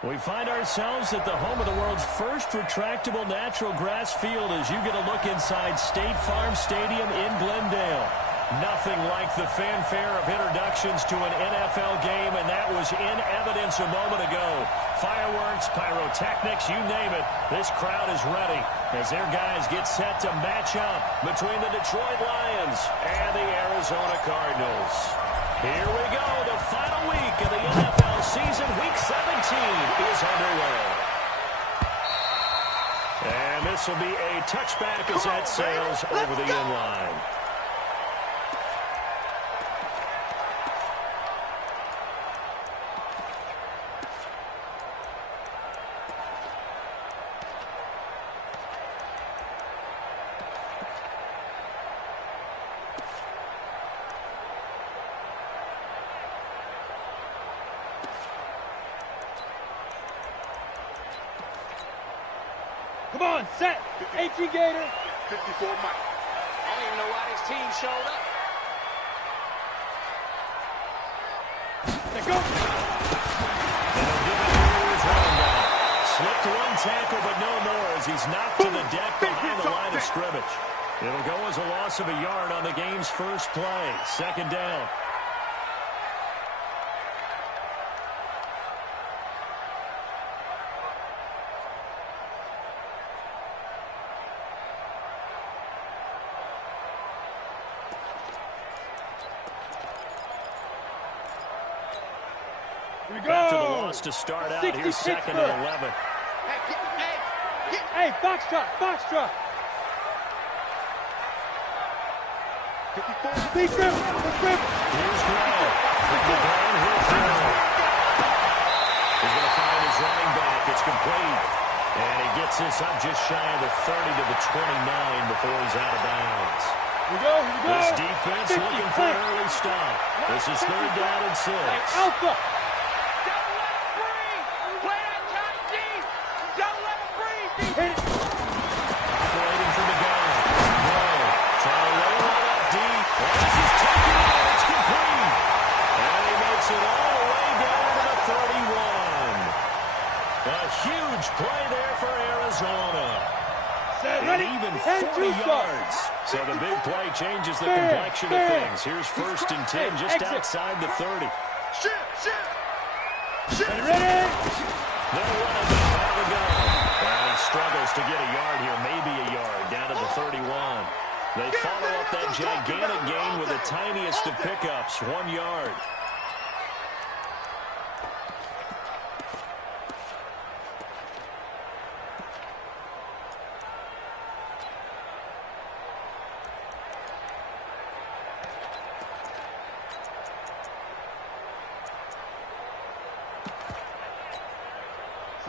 We find ourselves at the home of the world's first retractable natural grass field as you get a look inside State Farm Stadium in Glendale. Nothing like the fanfare of introductions to an NFL game, and that was in evidence a moment ago. Fireworks, pyrotechnics, you name it. This crowd is ready as their guys get set to match up between the Detroit Lions and the Arizona Cardinals. Here we go. The final week of the NFL season, Week 17, is underway. And this will be a touchback as that sails over the end line. Come on, set. AT Gator. 54 Mike. I don't even know why this team showed up. Let's go. Slipped one tackle, but no more as he's knocked to the deck behind the line of scrimmage. It'll go as a loss of a yard on the game's first play. Second down. Back to the loss to start out. Here's second and 11. Hey, Foxtrot. Big grip. Here's Gray. From the ground, he'll throw. He's going to find his running back. It's complete. And he gets this up just shy of the 30 to the 29 before he's out of bounds. Here we go. This defense looking for an early stop. This is third down and 6. Alpha. Operating from the gun. Gray trying to roll it up deep. This is taken out. It's complete. And he makes it all the way down to the 31. A huge play there for Arizona. And even 40 yards. So the big play changes the complexion of things. Here's first and 10 just outside the 30. Ready? They're running out of the gun. And he struggles to get a yard here, maybe a yard, down to the 31. They follow up that gigantic gain with the tiniest of pickups, 1 yard.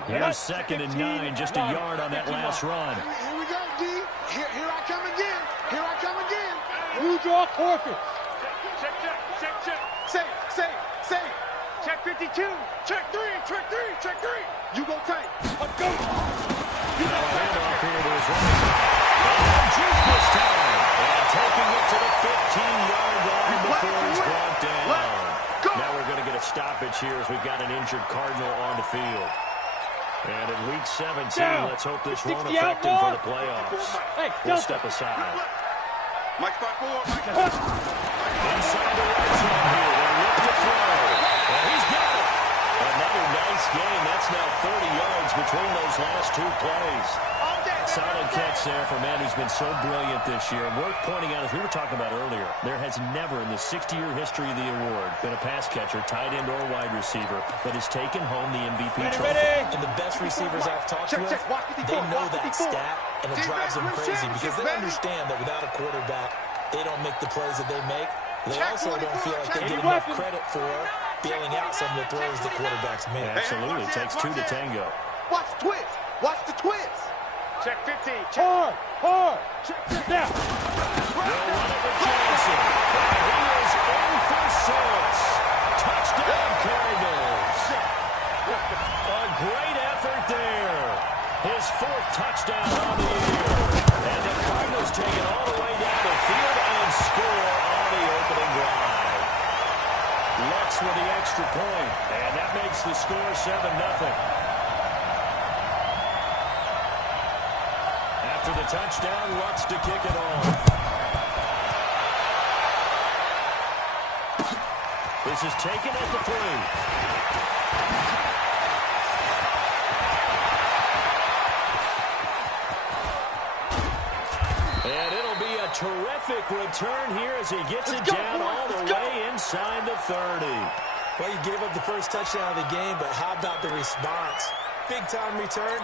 Here's second and 9, just a yard on that last run. Here we go, D. Here I come again. You draw forfeit. Check. Say. Check 52. Check 3. You go tight. Let's go. Handoff here to his running back. Juke this time. And taking it to the 15-yard line before he's brought down. Now we're going to get a stoppage here as we've got an injured Cardinal on the field. And in Week 17, let's hope this won't affect him for the playoffs. We'll step aside. Mike 5-4. Inside the red zone here. They look to throw. And he's got it. Another nice gain. That's now 30 yards between those last two plays. Solid catch there for a man who's been so brilliant this year. And worth pointing out, as we were talking about earlier, there has never in the 60-year history of the award been a pass catcher, tight end, or wide receiver that has taken home the MVP trophy. And the best receivers I've talked with, they know that stat, and it drives them crazy because they understand that without a quarterback, they don't make the plays that they make. They also don't feel like they get enough credit for bailing out some of the throws the quarterbacks make. Absolutely. It takes 2 to tango. Watch the twist. Check 15. Hard. Now. They'll run it with Johnson. And he is in for 6. Touchdown, Cardinals. A great effort there. His 4th touchdown on the year. And the Cardinals take it all the way down the field and score on the opening drive. Lutz with the extra point. And that makes the score 7-0. After the touchdown, Lutz to kick it off. This is taken at the 3. And it'll be a terrific return here as he gets it down all the way inside the 30. Well, you gave up the first touchdown of the game, but how about the response? Big-time return.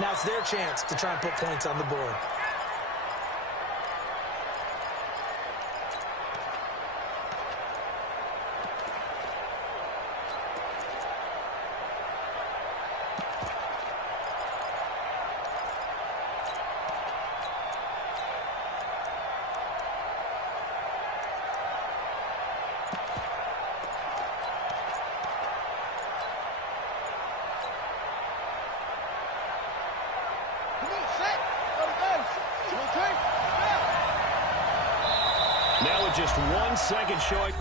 Now it's their chance to try and put points on the board. Now with just 1 second showing.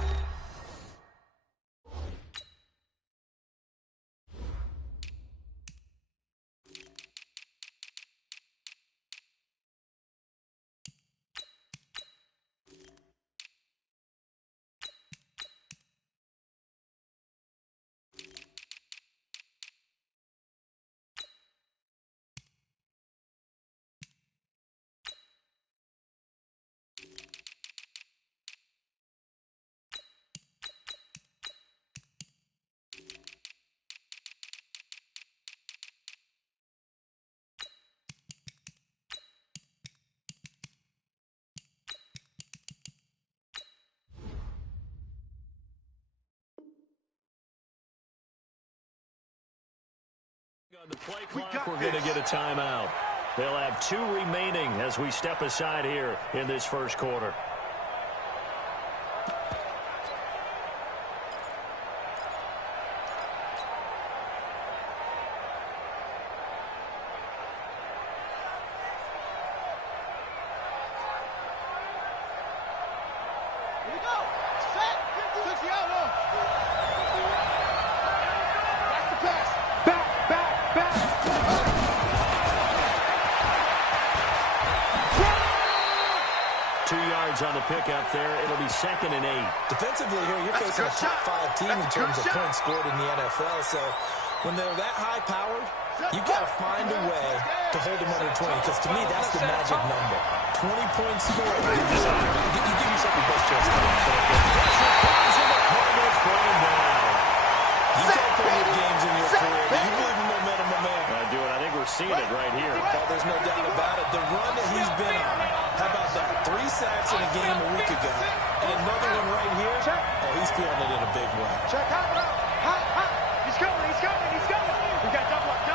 On the play clock, we're going to get a timeout. They'll have 2 remaining as we step aside here in this first quarter. Here we go. Set. Touch the outlaw. Back to pass. Back. 2 yards on the pickup there. It'll be 2nd and 8. Defensively here, you're facing a top 5 team in terms of points scored in the NFL. So when they're that high-powered, you've got to find a way to hold them under 20. Because to me, that's the magic number. 20 points scored. You give yourself your best chance to win. You've had plenty of games in your career. Do you believe in momentum, my man? I do, and I think we're seeing it right here. Oh, there's no doubt about it. The run that he's been on. How about that? 3 sacks in a game a week ago. And another one right here. Oh, he's feeling it in a big way. Check out. Hot. He's coming. We got double up.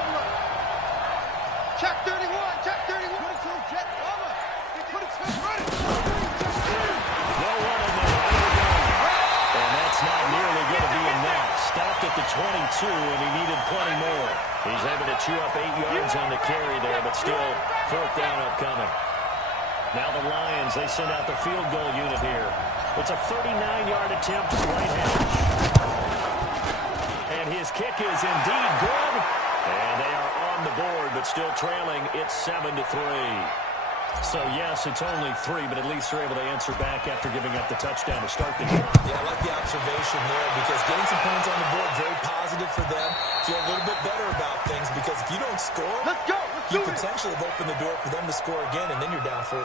Check 31. Put it to him, Jet. Over. Put it to him. Run it. No one in there. And that's not nearly going to be enough. Stopped at the 22, and he needed plenty more. He's able to chew up 8 yards on the carry there, but still 4th down upcoming. Now the Lions, they send out the field goal unit here. It's a 39-yard attempt to the right hash. And his kick is indeed good. And they are on the board, but still trailing. It's 7-3. So, yes, it's only 3, but at least they're able to answer back after giving up the touchdown to start the game. Yeah, I like the observation there because getting some points on the board, very positive for them. Feel a little bit better about things because if you don't score, you potentially have opened the door for them to score again, and then you're down 14.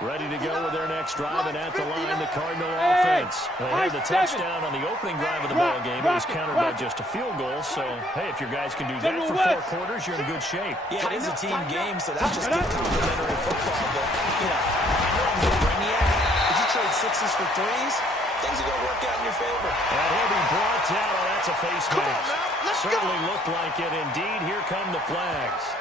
Ready to go with their next drive, and at the line, the Cardinal offense. They had the touchdown on the opening drive of the ball game. It was countered by just a field goal, so, hey, if your guys can do that for 4 quarters, you're in good shape. Yeah, it is a team game, so that's just good complimentary football. But, you know, I know I'm the brainiac. If you trade 6s for 3s, things are going to work out in your favor. And he'll be brought down. Oh, that's a face mask. Certainly looked like it. Indeed, here come the flags.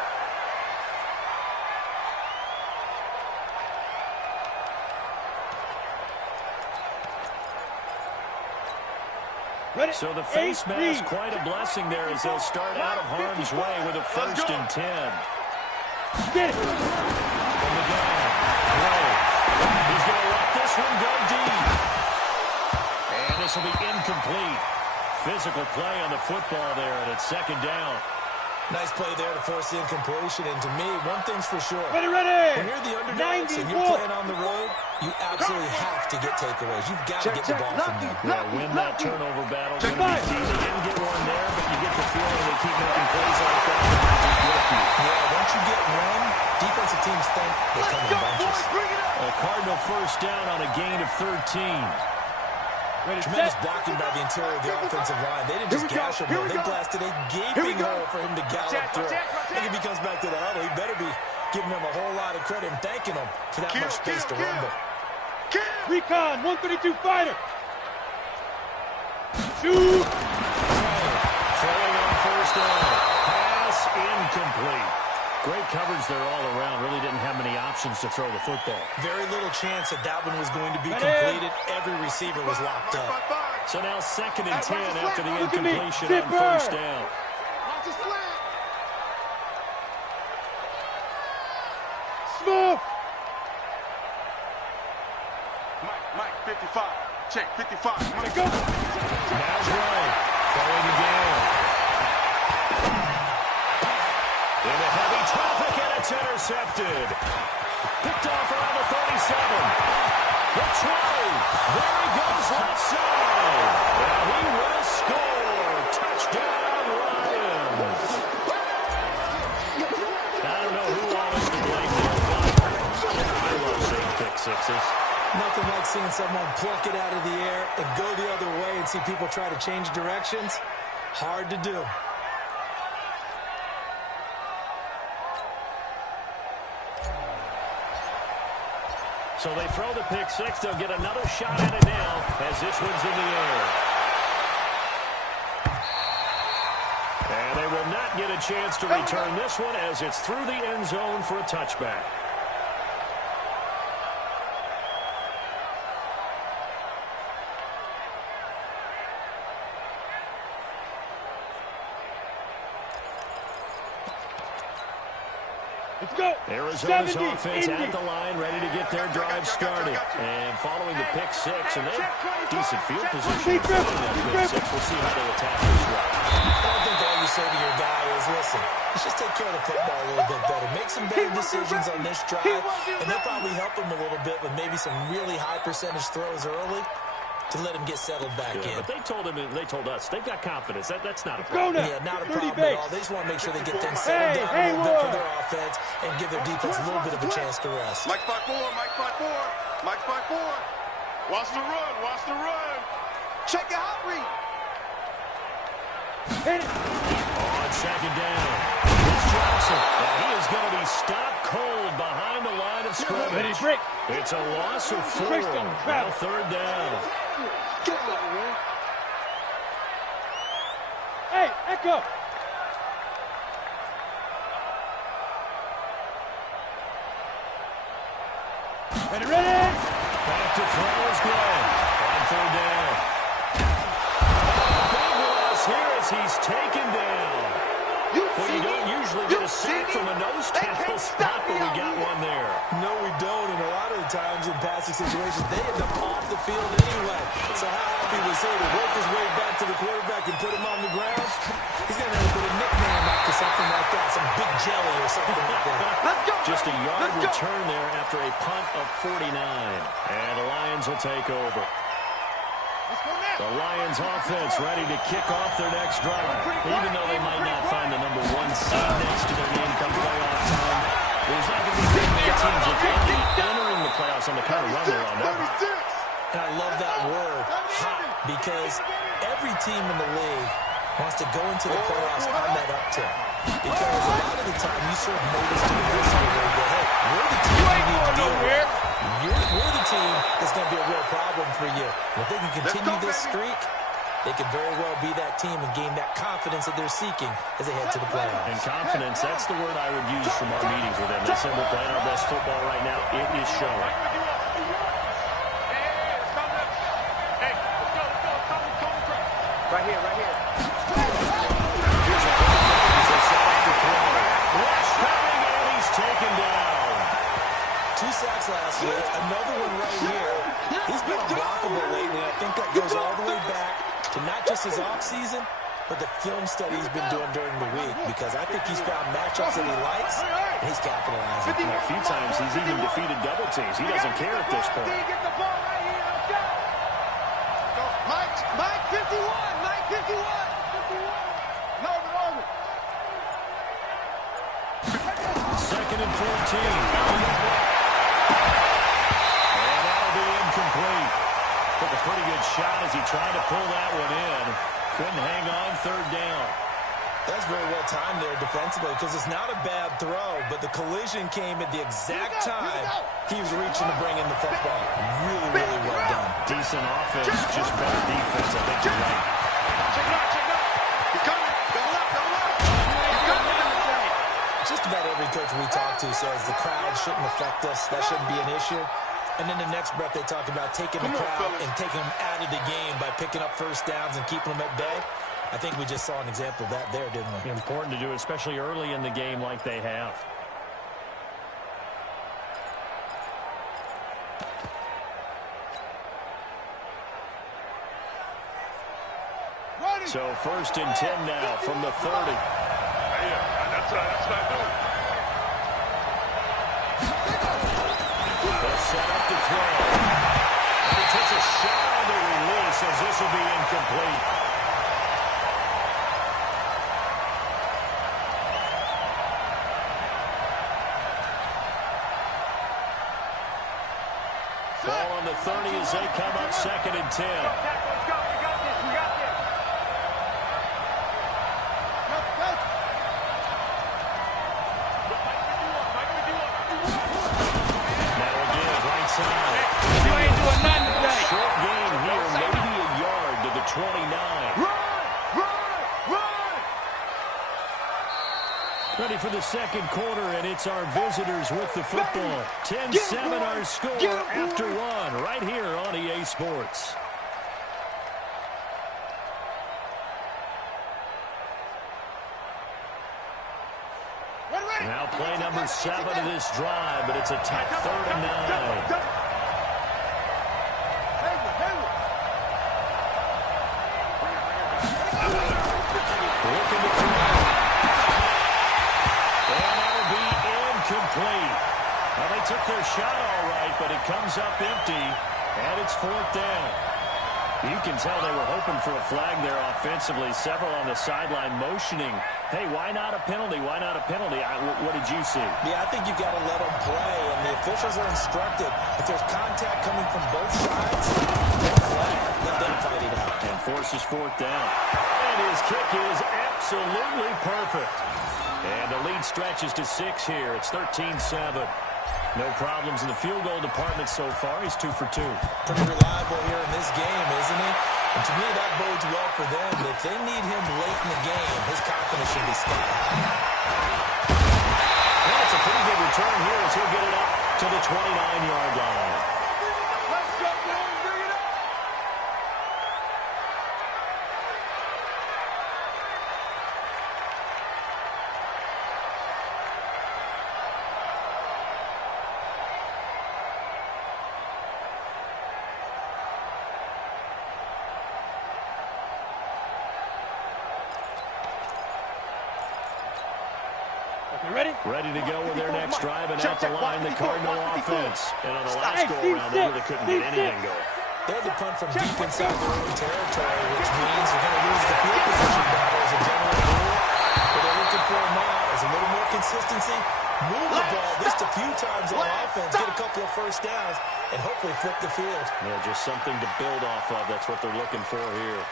So the face mask, quite a blessing there as they'll start out of harm's way with a 1st and 10. Get it. From the gun. Low. He's going to let this one go deep. And this will be incomplete. Physical play on the football there, and it's 2nd down. Nice play there to force the incompletion. And to me, one thing's for sure. Ready. When you're the underdogs and you're playing on the road, you absolutely have to get takeaways. You've got to get the ball from them. Yeah, win that turnover battle. Going to be key. They didn't get one there, but you get the feeling they keep making plays like that. Yeah, once you get one, defensive teams think they come in bunches. A Cardinal 1st down on a gain of 13. Tremendous blocking by the interior of the offensive line. They didn't just gash him, they blasted a gaping hole for him to gallop through. I think if he comes back to the huddle, he better be giving him a whole lot of credit and thanking him for that much space to rumble. Recon, 132 fighter. Shoot. Throwing on 1st down. Pass incomplete. Great coverage there all around. Really didn't have many options to throw the football. Very little chance that that one was going to be completed. Every receiver was locked up. So now 2nd and 10 after the incompletion on 1st down. Smooth. Mike, 55. Check, 55. Mike, go. Now's right. Throwing again. Into heavy traffic, and it's intercepted. Picked off around the 37. The try. There he goes left side. And he will score. Touchdown, Lions. I don't know who all is to blame there, but I love seeing pick sixes. Nothing like seeing someone pluck it out of the air and go the other way and see people try to change directions. Hard to do. So they throw the pick six. They'll get another shot at it now as this one's in the air. And they will not get a chance to return this one as it's through the end zone for a touchback. Let's go. Arizona's offense at the line, ready to get their drive started. And following the pick six, and they decent field position. We'll see how they attack this route. I think all you say to your guy is, listen, let's just take care of the football a little bit better. Make some better decisions on this drive, and they'll probably help him a little bit with maybe some really high percentage throws early to let him get settled back in. But they told us they've got confidence. That's not a problem. Yeah, not a problem at all. They just want to make sure they get things settled down a little bit for their offense and give their defense a little bit of a chance to rest. Mike 5-4, Mike 5-4, Mike 5-4. Watch the run, watch the run. Check your hot read. Hit it. On 2nd down, it's Johnson. Now he is going to be stopped cold behind the line of scrimmage. It's a loss of 4. Now 3rd down. Hey, Echo. Ready. Back to throw is Glenn. On 3rd down. Big loss here as he's taken down. Well, you don't usually get a sack from a nose tackle spot, but we got one there. No, we don't, and a lot of the times in passing situations, they end up off the field anyway. So how happy was he to work his way back to the quarterback and put him on the ground? He's going to have to put a nickname after something like that, some big jelly or something like that. Just a yard return there after a punt of 49. And the Lions will take over. The Lions offense ready to kick off their next drive. Even though they might not find the number 1 seed next to their name come playoff time, there's not going to be very many teams that's entering the playoffs on the kind of run they're on now. And I love that word, hot, because every team in the league wants to go into the playoffs on that uptick. Because a lot of the time you serve notice to the listener where you go, hey, we're the team you need to deal with. We're the team that's going to be a real problem for you. And if they can continue this streak, they could very well be that team and gain that confidence that they're seeking as they head to the playoffs. And confidence, that's the word I would use from our meetings with them. They said we're playing our best football right now. It is showing. Right here, right here. Here's a as they set up to throw. Rush coming, and he's taken down. 2 sacks last week, another one right here. He's been unblockable lately. I think that goes all the way back to not just his offseason, but the film study he's been doing during the week, because I think he's found matchups that he likes, and he's capitalizing. A few times he's even defeated double teams. He doesn't care at this point. Get the ball right here. Let's go. Mike 51. Mike 51. Over. Second and 14. And that'll be incomplete. Took a pretty good shot as he tried to pull that one in. Couldn't hang on, third down. That's very well timed there defensively, because it's not a bad throw, but the collision came at the exact time he was reaching to bring in the football. Really, really well done. Decent offense, just better defense. I think you're right. Check it out. He's coming. Double up. He's coming. Just about every coach we talk to says the crowd shouldn't affect us. That shouldn't be an issue. And then the next breath they talk about taking the crowd and taking them out of the game by picking up first downs and keeping them at bay. I think we just saw an example of that there, didn't we? Important to do it, especially early in the game like they have. So 1st and 10 now from the 30. That's what I do. They'll set up to throw. And he takes a shot on the release as this will be incomplete. Ball on the 30 as they come up 2nd and 10. Let's go. We got this. Now again, right side. You ain't doing nothing today. Short gain here, maybe a yard to the 29. Run! Ready for the second quarter, and it's our visitors with the football. 10-7 our score after one, right here on EA Sports. Now play number 7 of this drive, but it's a tight 3rd and 9. Looking to throw. And that'll be incomplete. Well, they took their shot all right, but it comes up empty, and it's 4th down. You can tell they were hoping for a flag there offensively. Several on the sideline motioning, hey, why not a penalty? Why not a penalty? What did you see? Yeah, I think you got to let them play, and the officials are instructed. If there's contact coming from both sides, they'll flag. Let them fight it out. And forces 4th down. And his kick is absolutely perfect. And the lead stretches to 6 here. It's 13-7. No problems in the field goal department so far. He's 2 for 2. Pretty reliable here in this game, isn't he? And to me, that bodes well for them. If they need him late in the game, his confidence should be sky high. Well, it's a pretty good return here as he'll get it up to the 29-yard line. Let's go, boys. Bring it up. Ready? Ready to go with their next drive, and at the line, the Cardinal offense. And on the last go-around, they really couldn't get anything going. They had to punt from deep inside their own territory, which means they're going to lose the field position battle as a general rule. What they're looking for now is a little more consistency, move the ball just a few times on offense, get a couple of first downs, and hopefully flip the field. Yeah, just something to build off of. That's what they're looking for here.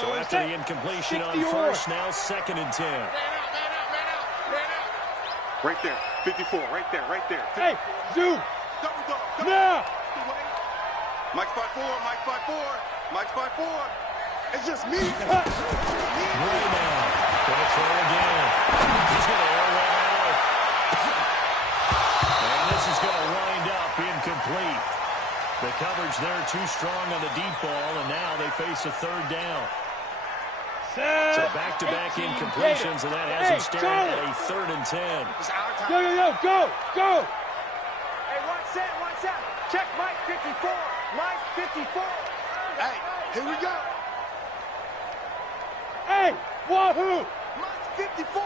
So after the incompletion on first, now 2nd and 10. Right there. 54. Right there. Hey, Zoo. Double. Now. Mike 5-4. Mike 5-4. It's just me. Right now. Gonna throw again. He's going to air one out. And this is going to wind up incomplete. The coverage there too strong on the deep ball, and now they face a third down. So back-to-back incompletions, and that has him staring at a 3rd and 10. Go! Hey, one set. Check Mike 54. Mike 54. Hey, here we go. Hey, wahoo! Mike 54.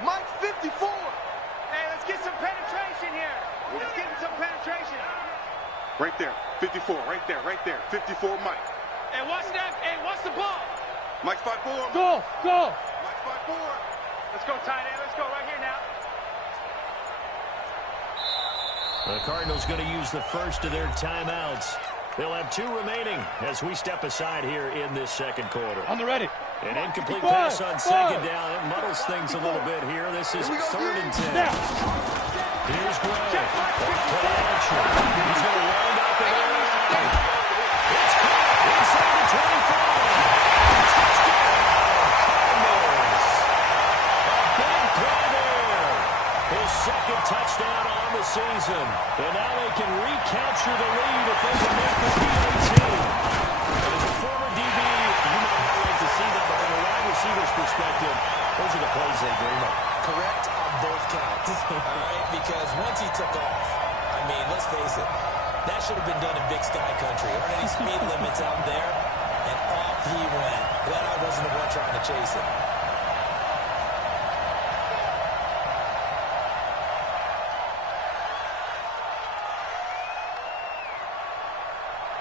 Mike 54. Hey, let's get some penetration here. Let's get some penetration. Right there, 54, right there, 54, Mike. Hey, watch that. Hey, watch the ball. Mike 5-4. Go. Mike 5-4. Let's go, tight end. Let's go right here now. The Cardinals going to use the first of their timeouts. They'll have 2 remaining as we step aside here in this second quarter. On the ready. An incomplete pass on second down. It muddles things a little bit here. This is 3rd and 10. Here's Gray. Play action. He's going to wind up in there. It's caught inside the 25. Cardinals. A big play there. His 2nd touchdown on the season. And now they can recapture the lead if they can make the PAT. As a former DB, you might not like to see that, but from a wide receiver's perspective, those are the plays they dream of. Correct on both counts, all right? Because once he took off, I mean, let's face it, that should have been done in Big Sky Country. Aren't any speed limits out there? And off he went. Glad I wasn't the one trying to chase it.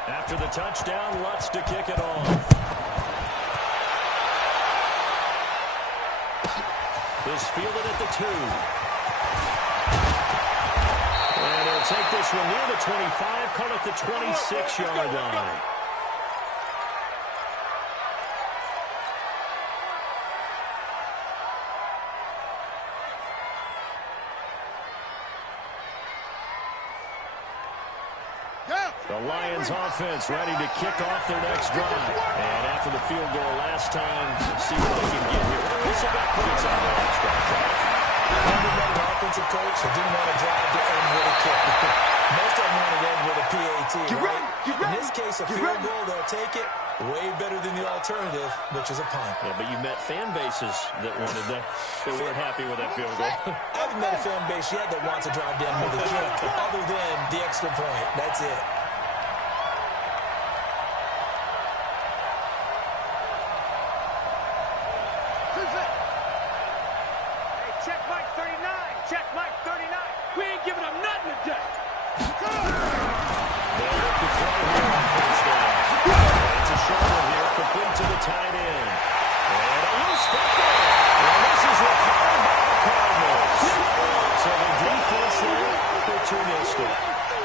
After the touchdown, Lutz to kick it off. Is fielded at the 2. And he'll take this one near the 25, caught at the 26-yard line. The Lions offense ready to kick off their next drive. And after the field goal last time, see what they can get here. This will get points out of the last drive. An offensive coach that didn't want to drive to end with a kick. Most of them want to end with a PAT, right? In this case, a field goal, they'll take it. Way better than the alternative, which is a punt. Yeah, but you met fan bases that wanted that. They weren't happy with that field goal. I haven't met a fan base yet that wants to drive down with a kick, other than the extra point. That's it.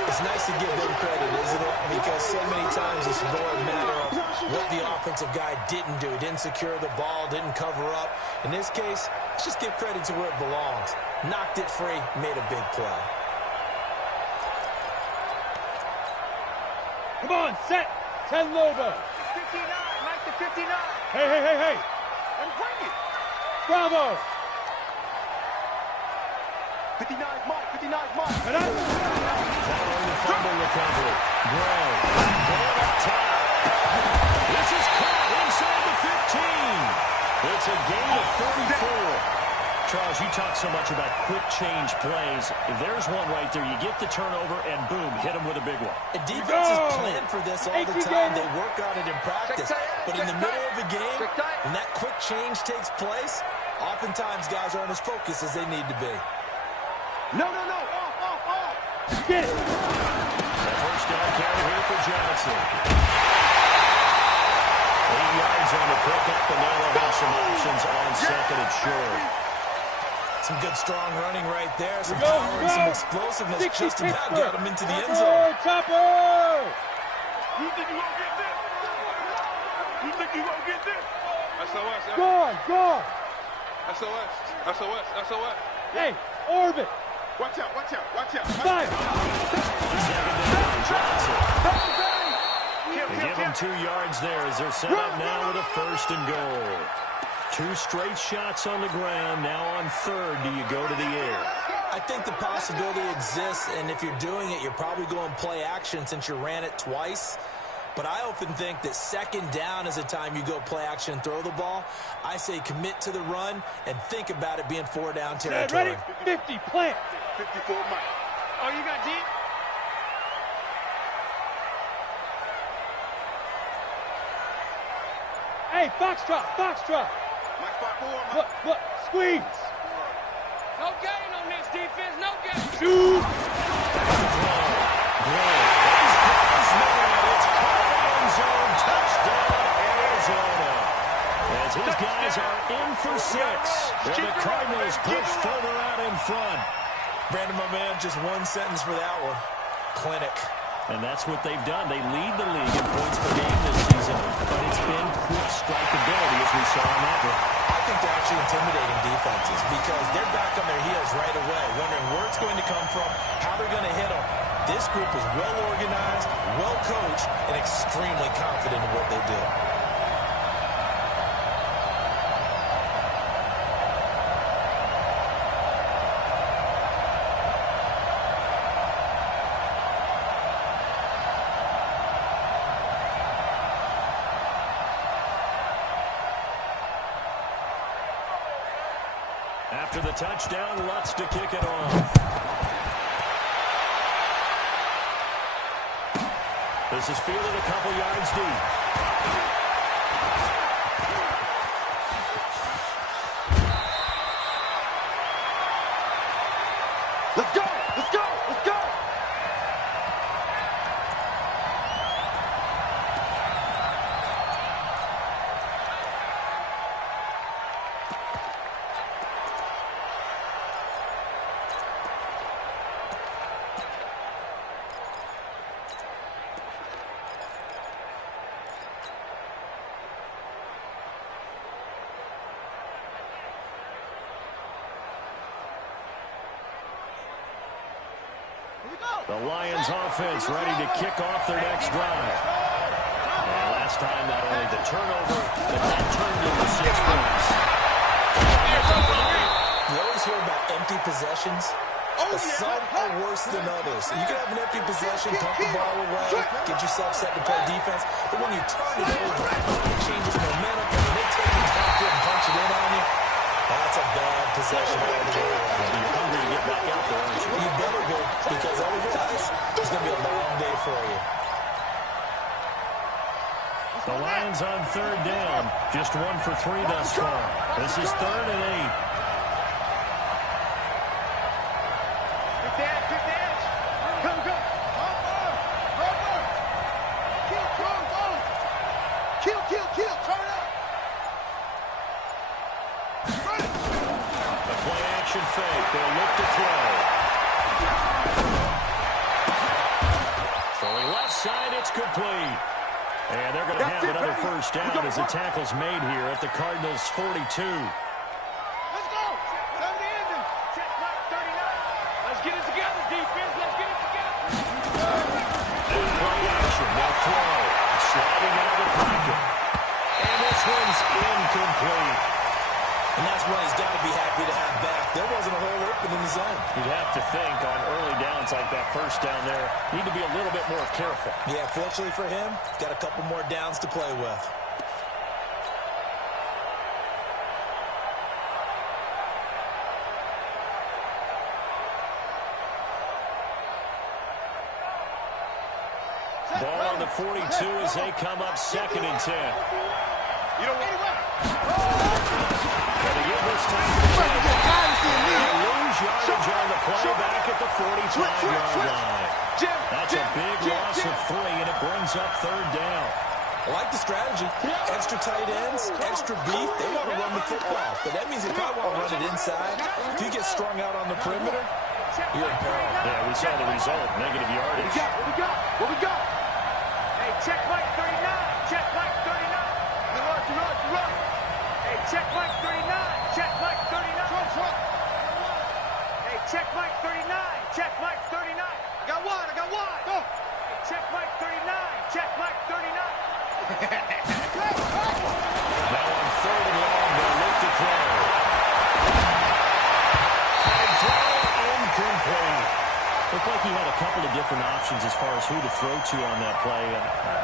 It's nice to give them credit, isn't it? Because so many times it's more a matter of what the offensive guy didn't do. Didn't secure the ball, didn't cover up. In this case, let's just give credit to where it belongs. Knocked it free, made a big play. Come on, set. 10 Lobo. 59, Mike to 59. Hey. I'm bringing it. Bravo. 59 Mike. Following the fumble recovery. Gray. Going up top. This is caught inside the 15. It's a gain of 34. Charles, you talk so much about quick change plays. There's one right there. You get the turnover, and boom, hit him with a big one. The defense is planned for this all the time. They work on it in practice. But in the middle of the game, when that quick change takes place, oftentimes guys aren't as focused as they need to be. No. Off. Get it. The first down carry here for Johnson. 8 yards on the pickup, and now they'll have some options on 2nd and short. Some good strong running right there. Some power and some explosiveness. Just about got him into the end zone. Topper! You think you won't get this? SOS. Gone. SOS. Hey, orbit. Watch out. Fire. Second down, Johnson. They give him 2 yards there as they're set up now with a 1st and goal. 2 straight shots on the ground. Now on 3rd, do you go to the air? I think the possibility exists, and if you're doing it, you're probably going play action since you ran it twice. But I often think that second down is a time you go play action and throw the ball. I say commit to the run and think about it being 4 down territory. Ready? 50, plant. 54, Mike. Oh, you got deep? Hey, foxtrot, foxtrot. Mike 5-4, Mike. Look, squeeze. No gain on this defense, no gain. Shoot. As his guys are in for 6. The Cardinals push further out in front. Brandon, my man, just one sentence for that one. Clinic. And that's what they've done. They lead the league in points per game this season, but it's been quick strikeability as we saw in that one. I think they're actually intimidating defenses because they're back on their heels right away, wondering where it's going to come from, how they're going to hit them. This group is well organized, well coached, and extremely confident in what they do. After the touchdown, Lutz to kick it off. This is fielded a couple yards deep. Let's go, let's go, let's go. The Lions offense ready to kick off their next drive. And last time, not only the turnover, but that turned into 6 points. You always hear about empty possessions. But some are worse than others. You can have an empty possession, pump the ball away, get yourself set to play defense. But when you turn it over, it changes momentum, and they take it back and punch it in on you. That's a bad possession all the way around. You're hungry to get back out there, aren't you? You better be, because otherwise, it's going to be a long day for you. The Lions on 3rd down. Just 1 for 3 thus far. This is 3rd and 8. Get the edge. Go, go. Kill. Turn up. A play action fake. They'll look to throw. Throwing left side, it's complete. And they're going to have another first down as the tackle's made here at the Cardinals' 42. Let's go. 70 engine. Check mark 39. Let's get it together, defense. Let's get it together. And play action. They'll throw. Sliding out of the pocket. And this one's incomplete. And that's one he's got to be happy to have back. There wasn't a hole open in the zone. You'd have to think on early downs like that first down there, need to be a little bit more careful. Yeah, fortunately for him, got a couple more downs to play with. Ball on the 42 as they come up 2nd and 10. You don't want Gotta give this time to they lose yardage on the play back at the 45-yard line. That's a big loss of 3, and it brings up 3rd down. I like the strategy. Extra tight ends, extra beef. They want to run the football, but that means they probably want to run it inside. If you get strung out on the perimeter, you're in peril. Yeah, we saw the result, negative yardage. What we got? Hey, check Mike 39. Check Mike 39. You run. Hey, check Mike 39. Check Mike 39. Hey, check Mike 39. Check Mike 39. I got one. Go. Hey, check Mike 39. Check Mike 39. Now on 3rd and long, they'll look to throw. And throw couple of different options as far as who to throw to on that play.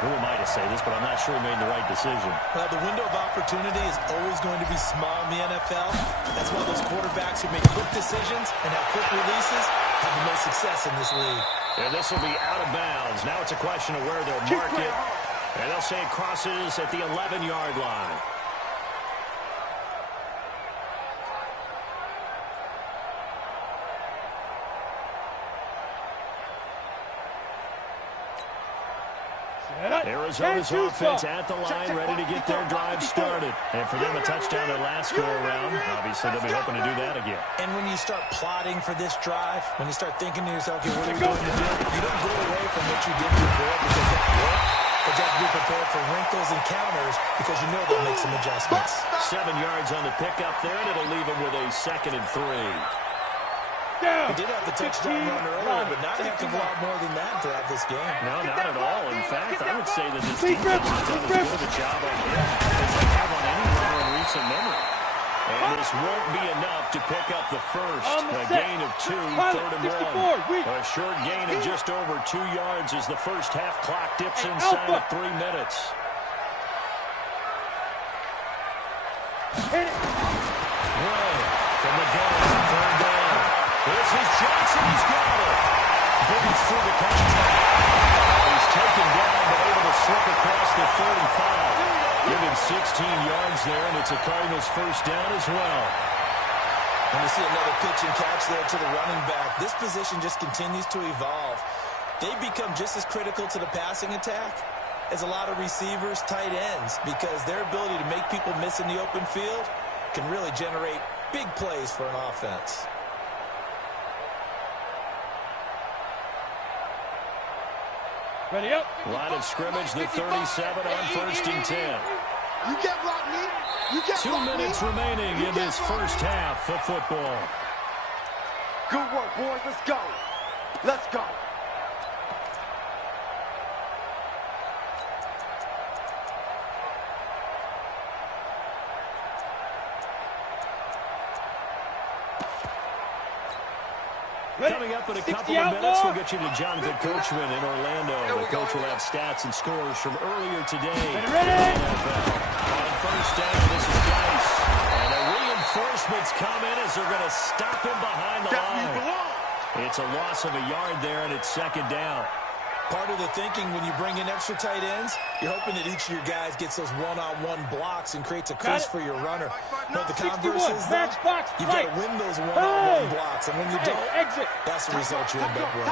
Who am I to say this, but I'm not sure he made the right decision. Well, the window of opportunity is always going to be small in the NFL. That's why those quarterbacks who make quick decisions and have quick releases have the most success in this league. And this will be out of bounds. Now it's a question of where they'll mark it. And they'll say it crosses at the 11-yard line. Arizona's offense at the line, ready to get their drive started. And for them, a touchdown their last go-around. Obviously, they'll be hoping to do that again. And when you start plotting for this drive, when you start thinking to yourself, okay, what are we going to do? You don't go away from what you did before because that worked. But you have to be prepared for wrinkles and counters because you know they'll make some adjustments. 7 yards on the pickup there, and it'll leave them with a 2nd and 3. He did have the touchdown run earlier, but not a heck of a lot more than that throughout this game. No, not at all. In fact, I would say that this defense has done as good of a job on him as they have on any runner in recent memory. And this won't be enough to pick up the first. A gain of 2, 3rd and 1. A short gain of just over 2 yards as the first half clock dips inside of 3 minutes. From the gun, 3rd down. This is Johnson. He's got it. Brings through the contact. He's taken down, but able to slip across the 35. Give him 16 yards there, and it's a Cardinals first down as well. And we see another pitch and catch there to the running back. This position just continues to evolve. They become just as critical to the passing attack as a lot of receivers, tight ends, because their ability to make people miss in the open field can really generate big plays for an offense. Ready up. Line of scrimmage, the 37 on 1st and 10. You get blocked, me. You get 2 minutes remaining in this first half of football. Good work, boys. Let's go. Let's go. Coming up in a couple of minutes, we'll get you to Jonathan Coachman in Orlando. The coach will have stats and scores from earlier today. Ready? On 1st down, this is Dice. And the reinforcements come in as they're going to stop him behind the line. It's a loss of a yard there, and it's 2nd down. Part of the thinking when you bring in extra tight ends, you're hoping that each of your guys gets those one-on-one blocks and creates a crease for your runner. But the converse is that you've got to win those one-on-one blocks. And when you don't, that's the result you end up with.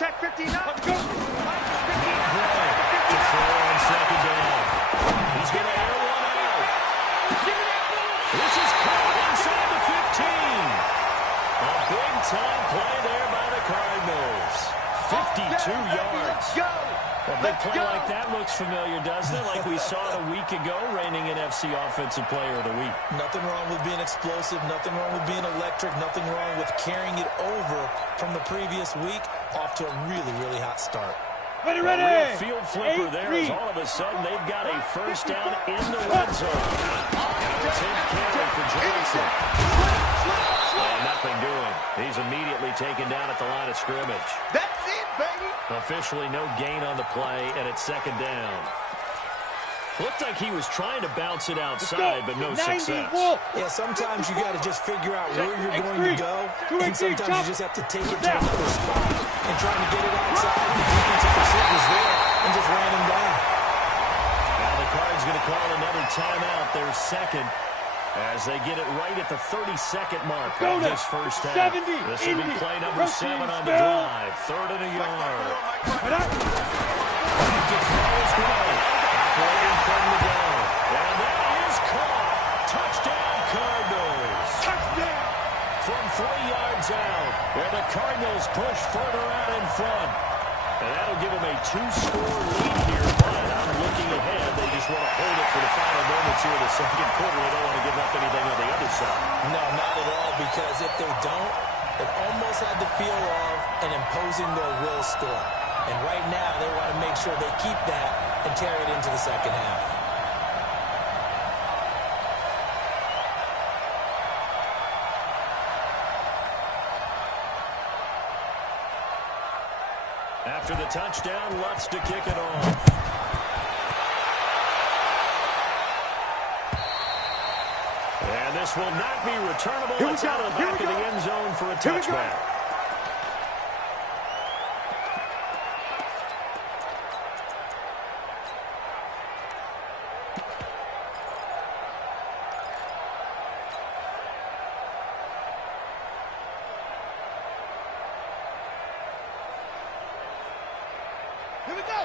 Check 59. Let's go. To throw on 2nd down. He's going to air one out. This is caught inside the 15. A big-time play there by the Cardinals. 52 yards. A big play like that looks familiar, doesn't it? Like we saw it a week ago, reigning NFC Offensive Player of the Week. Nothing wrong with being explosive. Nothing wrong with being electric. Nothing wrong with carrying it over from the previous week off to a really, really hot start. Ready. A real field flipper there as all of a sudden they've got a first down in the red zone. And a 10th carry for Johnson. And nothing doing. He's immediately taken down at the line of scrimmage. That's it, baby. Officially no gain on the play, and it's 2nd down. Looked like he was trying to bounce it outside, but no success. Yeah, sometimes you got to just figure out where you're going to go, and sometimes you just have to take it to another spot. And trying to get it outside, the defensive receiver's there and just ran him down. Now the Cards going to call another timeout, their 2nd, as they get it right at the 32nd mark of this first half. This will be play number 7 on the drive. 3rd and a yard. Operating from the gun. And that is caught. Touchdown, Cardinals. Touchdown. From 3 yards out, where the Cardinals push further out in front. And that'll give them a 2-score lead here, but I'm looking ahead. They just want to hold it for the final moments here in the 2nd quarter. They don't want to give up anything on the other side. No, not at all, because if they don't, it almost had the feel of an imposing their will score. And right now, they want to make sure they keep that and carry it into the 2nd half. After the touchdown, Lutz to kick it off. And this will not be returnable. It's out of the back of the end zone for a touchback.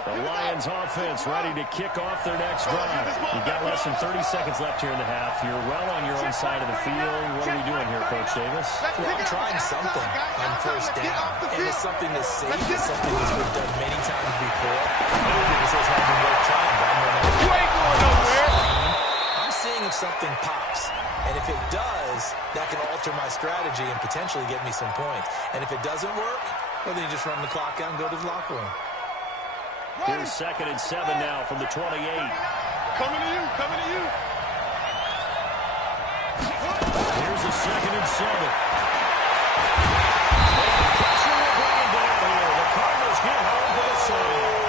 The Lions offense ready to kick off their next drive. You've got less than 30 seconds left here in the half. You're well on your own side of the field. What are we doing here, Coach Davis? Well, I'm trying something on first down. And it's something that's safe. It's something that's been done many times before. Maybe this hasn't been worth trying, but I'm running. You ain't going nowhere. I'm seeing if something pops. And if it does, that can alter my strategy and potentially get me some points. And if it doesn't work, well, then you just run the clock out and go to the locker room. Here's 2nd and 7 now from the 28. Coming to you, coming to you. Here's a 2nd and 7. Pressure will bring him down here. The Cardinals get home for the save.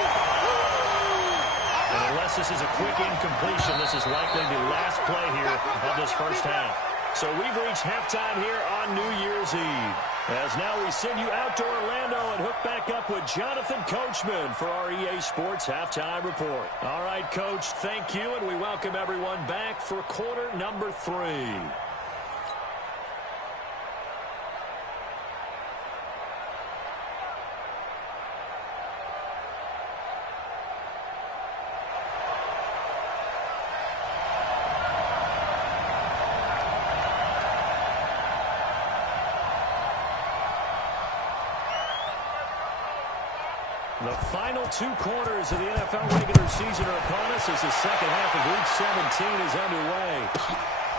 And unless this is a quick incompletion, this is likely the last play here of this first half. So we've reached halftime here on New Year's Eve. As now we send you out to Orlando and hook back up with Jonathan Coachman for our EA Sports Halftime Report. All right, Coach, thank you, and we welcome everyone back for quarter number 3. The final 2 quarters of the NFL regular season are upon us as the second half of Week 17 is underway.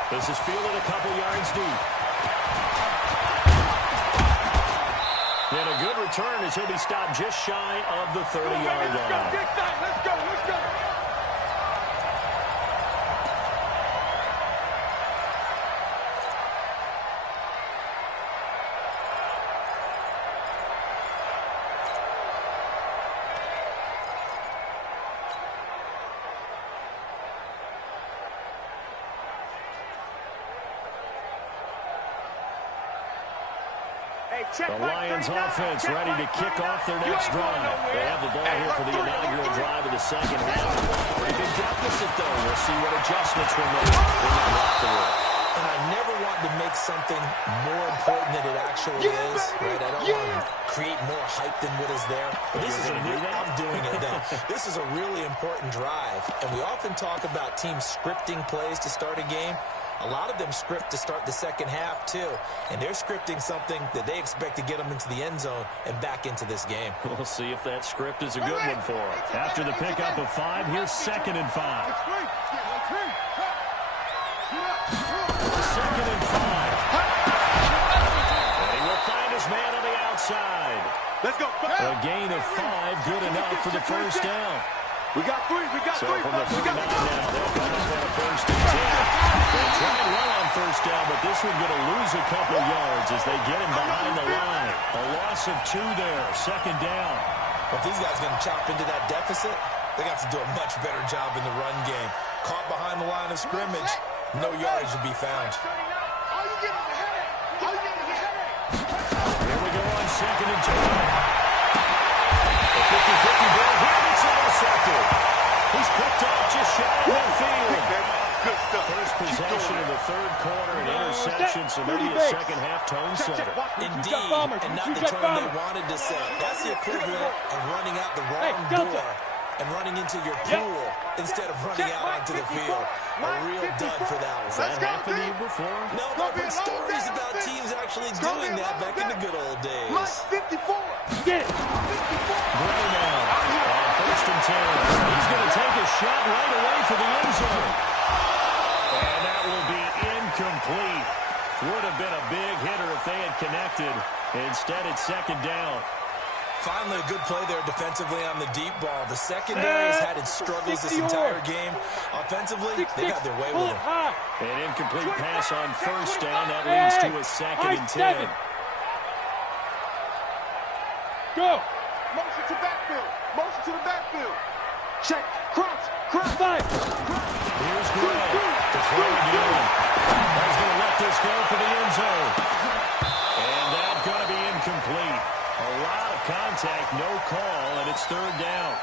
This is fielded a couple yards deep. And a good return as he'll be stopped just shy of the 30-yard line. Let's go, let's go. The Lions offense ready to kick off their next drive. They have the ball here for the inaugural drive of the second half. Pretty big deficit, though. We'll see what adjustments were made in that locker room. And I never want to make something more important than it actually is, right? I don't want to create more hype than what is there. But this is I'm doing it, though. This is a really important drive. And we often talk about teams scripting plays to start a game. A lot of them script to start the second half, too. And they're scripting something that they expect to get them into the end zone and back into this game. We'll see if that script is a good one for them. After the pickup of 5, here's 2nd and 5. 2nd and 5. And he will find his man on the outside. Let's go. A gain of 5, good enough for the first down. We got 3, we got 3. So from the 39 now, they'll come up on a 1st and 10. They tried well on first down, but this one's going to lose a couple yards as they get him behind the line. A loss of 2 there, 2nd down. If these guys are going to chop into that deficit, they got to do a much better job in the run game. Caught behind the line of scrimmage, no yardage to be found. Here we go on 2nd and 10. A 50-50 ball here, it's intercepted. He's picked off just shy of midfield. First possession of the 3rd quarter, an interception, so maybe a second half tone setter. Indeed, and not the tone they wanted to set. That's the equivalent of running out the wrong door and running into your pool instead of running out onto the field. A real dud for that one. Has that happened to you before? No, but I've heard stories about teams actually doing that back in the good old days. 54. Get it. 54. Gray now on 1st and 10. He's going to take a shot right away for the end zone. And that will be incomplete. Would have been a big hitter if they had connected. Instead, it's 2nd down. Finally, a good play there defensively on the deep ball. The secondary has had its struggles this entire game. Offensively, they got their way with it. An incomplete pass on 1st down. That leads to a 2nd and 10. Go. Motion to backfield. Motion to the backfield. Check. Cross. Five. Here's Gray to throw again. He's going to let this go for the end zone. And that's going to be incomplete. A lot of contact, no call, and it's third down.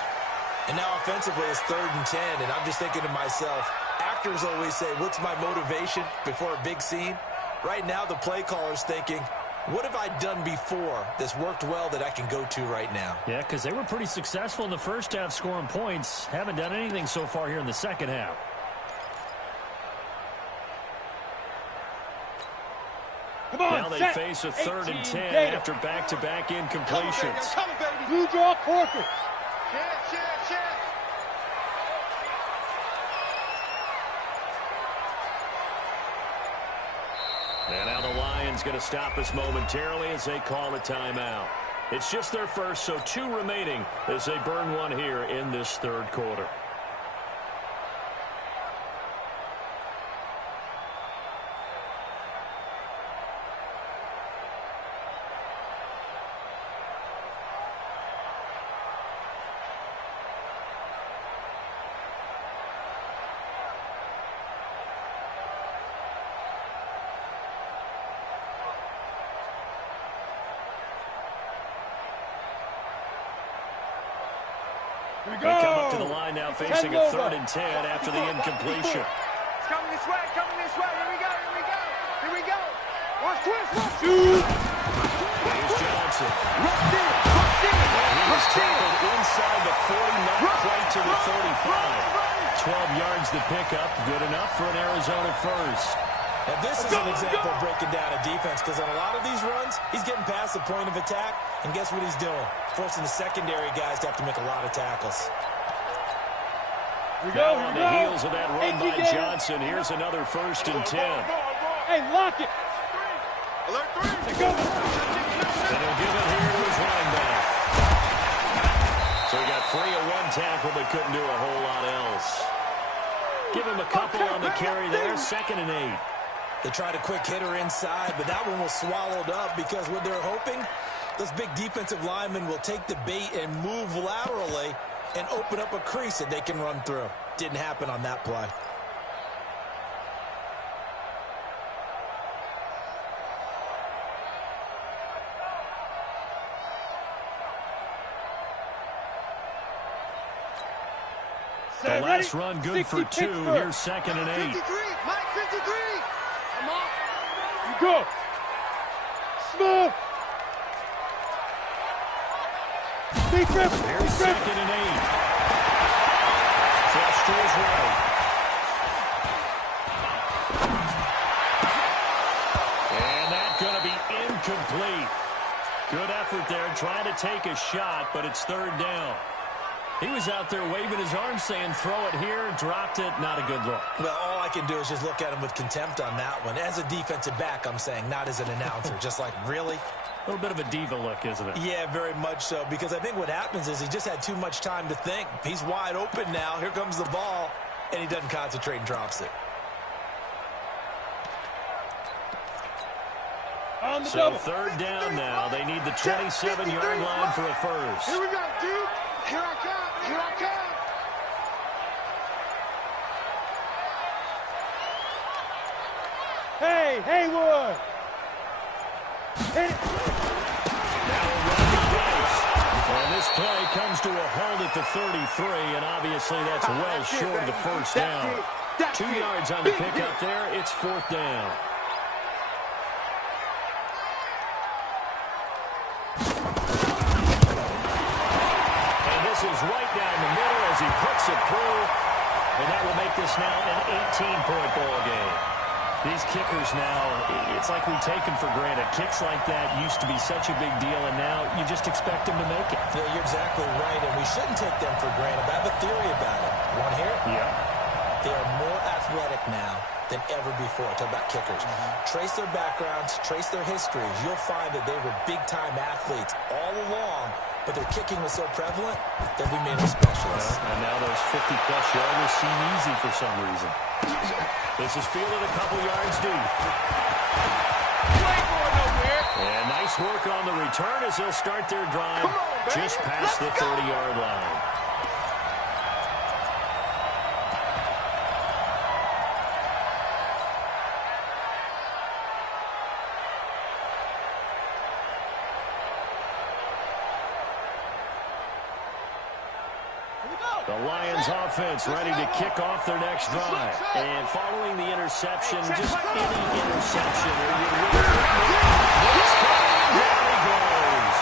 And now offensively it's 3rd and 10, and I'm just thinking to myself, actors always say, what's my motivation before a big scene? Right now the play caller's thinking, what have I done before that's worked well that I can go to right now? Yeah, because they were pretty successful in the first half scoring points. Haven't done anything so far here in the second half. Come on, now they face a 3rd and 10 after back-to-back incompletions. Come on, baby. Blue draw quarter. Check. And now the Lions going to stop us momentarily as they call a timeout. It's just their first, so 2 remaining as they burn one here in this 3rd quarter. They come up to the line now facing a 3rd and 10 after the incompletion. It's coming this way. Here we go. Watch twist. Here's Johnson. He was tackled inside the 40, not quite to the 35. 12 yards to pick up, good enough for an Arizona first. And this is an example of breaking down a defense, because on a lot of these runs, he's getting past the point of attack, and guess what he's doing? Forcing the secondary guys to have to make a lot of tackles. Now on the heels of that run by Johnson, here's another 1st and 10. Hey, lock it. Alert 3. Go. And he'll give it here to his running back. So he got free of 1 tackle, but couldn't do a whole lot else. Give him a couple on the carry there, 2nd and 8. They tried a quick hitter inside, but that one was swallowed up because what they're hoping, those big defensive linemen will take the bait and move laterally and open up a crease that they can run through. Didn't happen on that play. The last run good for 2. Here's 2nd and 8. 53. Mike, 53. Come on. You go. Smooth. Here's 2nd and 8. Flush to his right. And that's going to be incomplete. Good effort there, trying to take a shot, but it's 3rd down. He was out there waving his arms saying, throw it here, dropped it, not a good look. Well, all I can do is just look at him with contempt on that one. As a defensive back, I'm saying, not as an announcer. Just like, really? A little bit of a diva look, isn't it? Yeah, very much so, because I think what happens is he just had too much time to think. He's wide open now. Here comes the ball, and he doesn't concentrate and drops it. So 3rd down now. They need the 27-yard line for a first. Here we go, dude. Here I come. Hey, Haywood. Hit it. Now a run to Rice. And this play comes to a halt at the 33, and obviously that's well short of the first down. 2 yards on the pickup there. It's 4th down. Is right down the middle as he puts it through, and that will make this now an 18-point ball game. These kickers now, it's like we take them for granted. Kicks like that used to be such a big deal, and now you just expect them to make it. Yeah, you're exactly right, and we shouldn't take them for granted. But I have a theory about it. You want to hear it? Yeah. They are more athletic now than ever before. Talk about kickers. Trace their backgrounds, trace their histories. You'll find that they were big-time athletes all along, but their kicking was so prevalent that we made them specialists. And now those 50-plus yarders seem easy for some reason. This is fielded a couple yards deep. You ain't going nowhere. And nice Nice work on the return as they'll start their drive just past the 30-yard line. The Lions offense ready to kick off their next drive. And following the interception, just any interception, or you there he goes.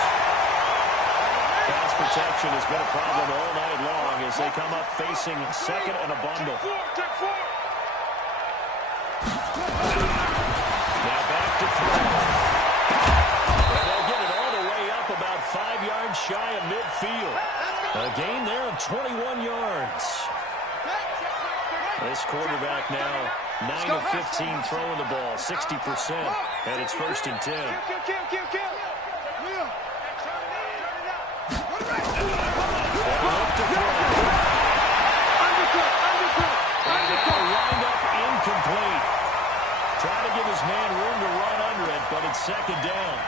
Pass protection has been a problem all night long as they come up facing second and a bundle. Now back to throw. And they'll get it all the way up about 5 yards shy of midfield. A gain there of 21 yards. This quarterback now 9 of 15 throwing the ball, 60%, and it's 1st and 10. Wind up incomplete. Trying to give his man room to run under it, but it's 2nd down.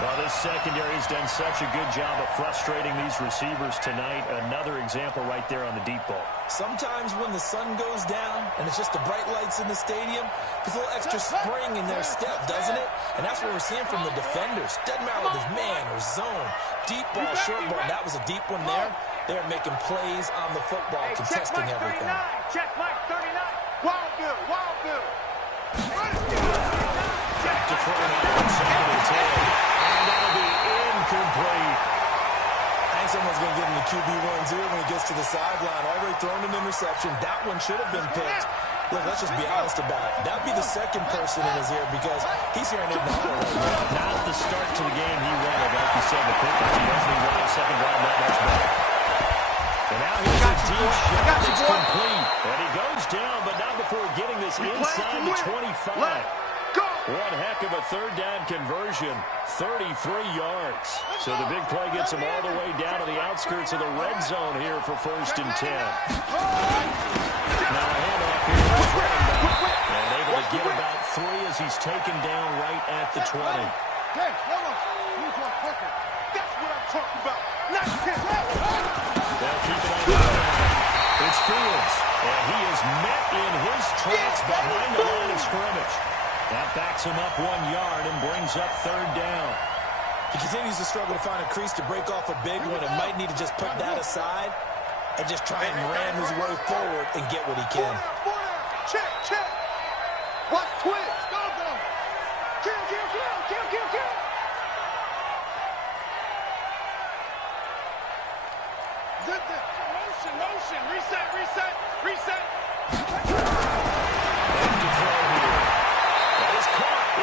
Well, this secondary has done such a good job of frustrating these receivers tonight. Another example right there on the deep ball. Sometimes when the sun goes down and it's just the bright lights in the stadium, there's a little extra spring in their step, doesn't it? And that's what we're seeing from the defenders. Doesn't matter whether it's man or zone. Deep ball, short ball. That was a deep one there. They're making plays on the football, contesting everything. Check Mike 39. Wild Bill, Wild Bill. Back to throw now, 2nd and 10. And that'll be incomplete. I think someone's going to give him the QB1 here when he gets to the sideline. Already thrown an interception. That one should have been picked. Look, let's just be honest about it. That would be the second person in his ear because he's hearing it in the huddle right now. Not the start to the game he wanted, like you said, the Pickens. He doesn't even want a second drive that much better. And now here's a deep shot that's complete. And he goes down, but not before getting this inside the 25. One heck of a 3rd down conversion, 33 yards. So the big play gets him all the way down to the outskirts of the red zone here for 1st and 10. Now a handoff here to his running back. And able to get about 3 as he's taken down right at the 20. Hey, that's what I'm talking about. They'll keep it on the ground. It's Fields, and he is met in his tracks behind the line of scrimmage. That backs him up 1 yard and brings up 3rd down. He continues to struggle to find a crease to break off a big one and might need to just put that aside and just try and ram his way forward and get what he can. Check, check. Watch twitch. Go. Kill. Motion. Reset.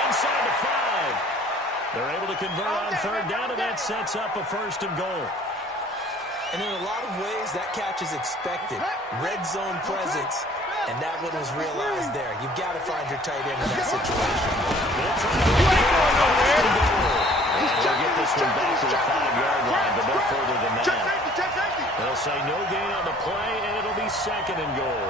Inside the 5. They're able to convert on 3rd down, and that sets up a 1st and goal. And in a lot of ways, that catch is expected. Red zone presence, and that one was realized there. You've got to find your tight end in that situation. They'll get this one back to the 5-yard line, but no further than that. They'll say no gain on the play, and it'll be 2nd and goal.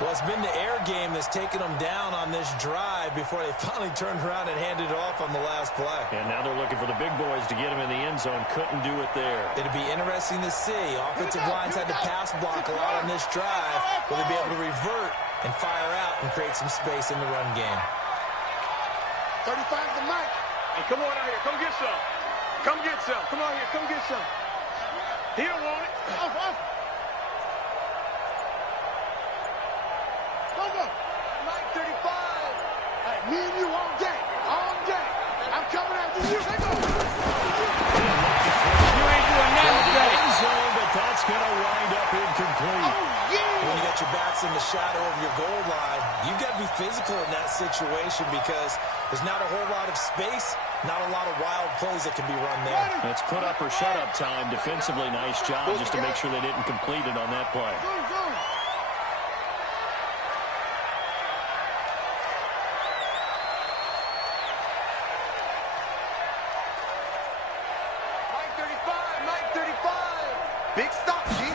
Well, it's been the air game that's taken them down on this drive before they finally turned around and handed it off on the last play. And now they're looking for the big boys to get him in the end zone. Couldn't do it there. It'll be interesting to see. Offensive lines had to pass block a lot on this drive. Will they be able to revert and fire out and create some space in the run game? 35 to Mike. Hey, come on out here. Come get some. Come on here. Come get some. He don't want it. Go. Mike 35. Hey, me and you all day. I'm coming after you. They go. You ain't doing nothing today. End zone, but that's going to wind up incomplete. When you got your backs in the shadow of your goal line, you've got to be physical in that situation because there's not a whole lot of space, not a lot of wild plays that can be run there. It's put up or shut up time. Defensively, nice job just to make sure they didn't complete it on that play. Mike 35. Big stop, G.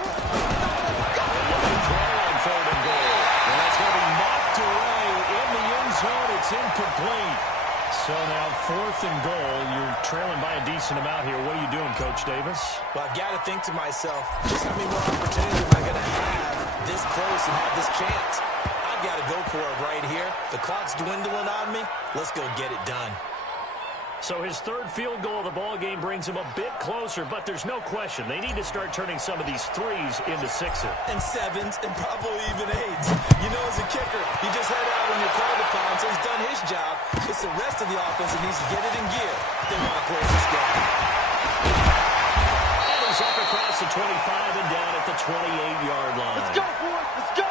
It's incomplete. So now 4th and goal. You're trailing by a decent amount here. What are you doing, Coach Davis? Well, I've got to think to myself, just how many more opportunities am I going to have this close and have this chance? I've got to go for it right here. The clock's dwindling on me. Let's go get it done. So his 3rd field goal of the ball game brings him a bit closer, but there's no question they need to start turning some of these 3s into 6s. And 7s and probably even 8s. You know, as a kicker, you just head out when you're called upon, so he's done his job. It's the rest of the offense that needs to get it in gear if they want to close this game. And he's up across the 25 and down at the 28-yard line. Let's go, boys. Let's go.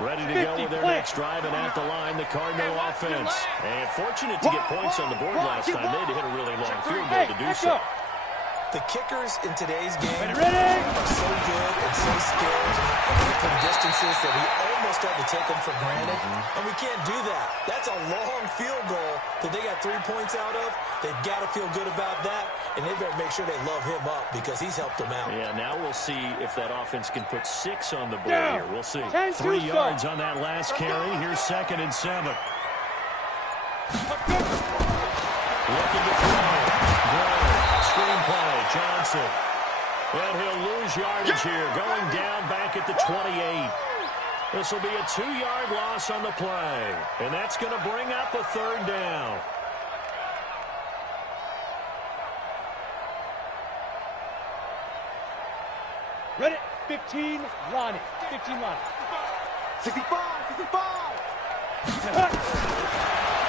Ready to go with their next drive, and at the line, the Cardinal offense. And fortunate to get points on the board last time. They had to hit a really long field goal to do so. The kickers in today's game are so good and so skilled and from distances that we almost start to take them for granted. And we can't do that. That's a long field goal that they got 3 points out of. They've got to feel good about that, and they better make sure they love him up because he's helped them out. Yeah, now we'll see if that offense can put 6 on the board here. We'll see. 3 yards on that last carry. Here's 2nd and 7. Looking to throw. Screenplay, Johnson. And he'll lose yardage here, going down back at the 28. This will be a 2-yard loss on the play. And that's going to bring up a 3rd down. Ready? 15, Lonnie. 15, Lonnie. 65, 65.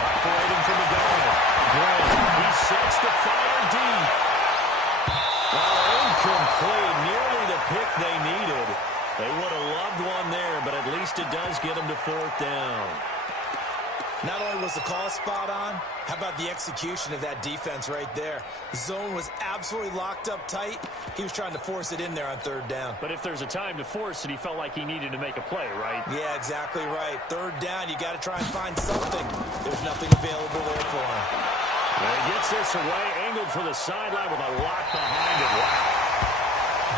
Operating from the gun. Gray, he sets to fire deep. Incomplete. Nearly the pick they needed. They would have loved one there, but at least it does get them to 4th down. Not only was the call spot on, how about the execution of that defense right there? The zone was absolutely locked up tight. He was trying to force it in there on 3rd down. But if there's a time to force it, he felt like he needed to make a play, right? Yeah, exactly right. 3rd down, you got to try and find something. There's nothing available there for him. And he gets this away, angled for the sideline with a lock behind it. Wow.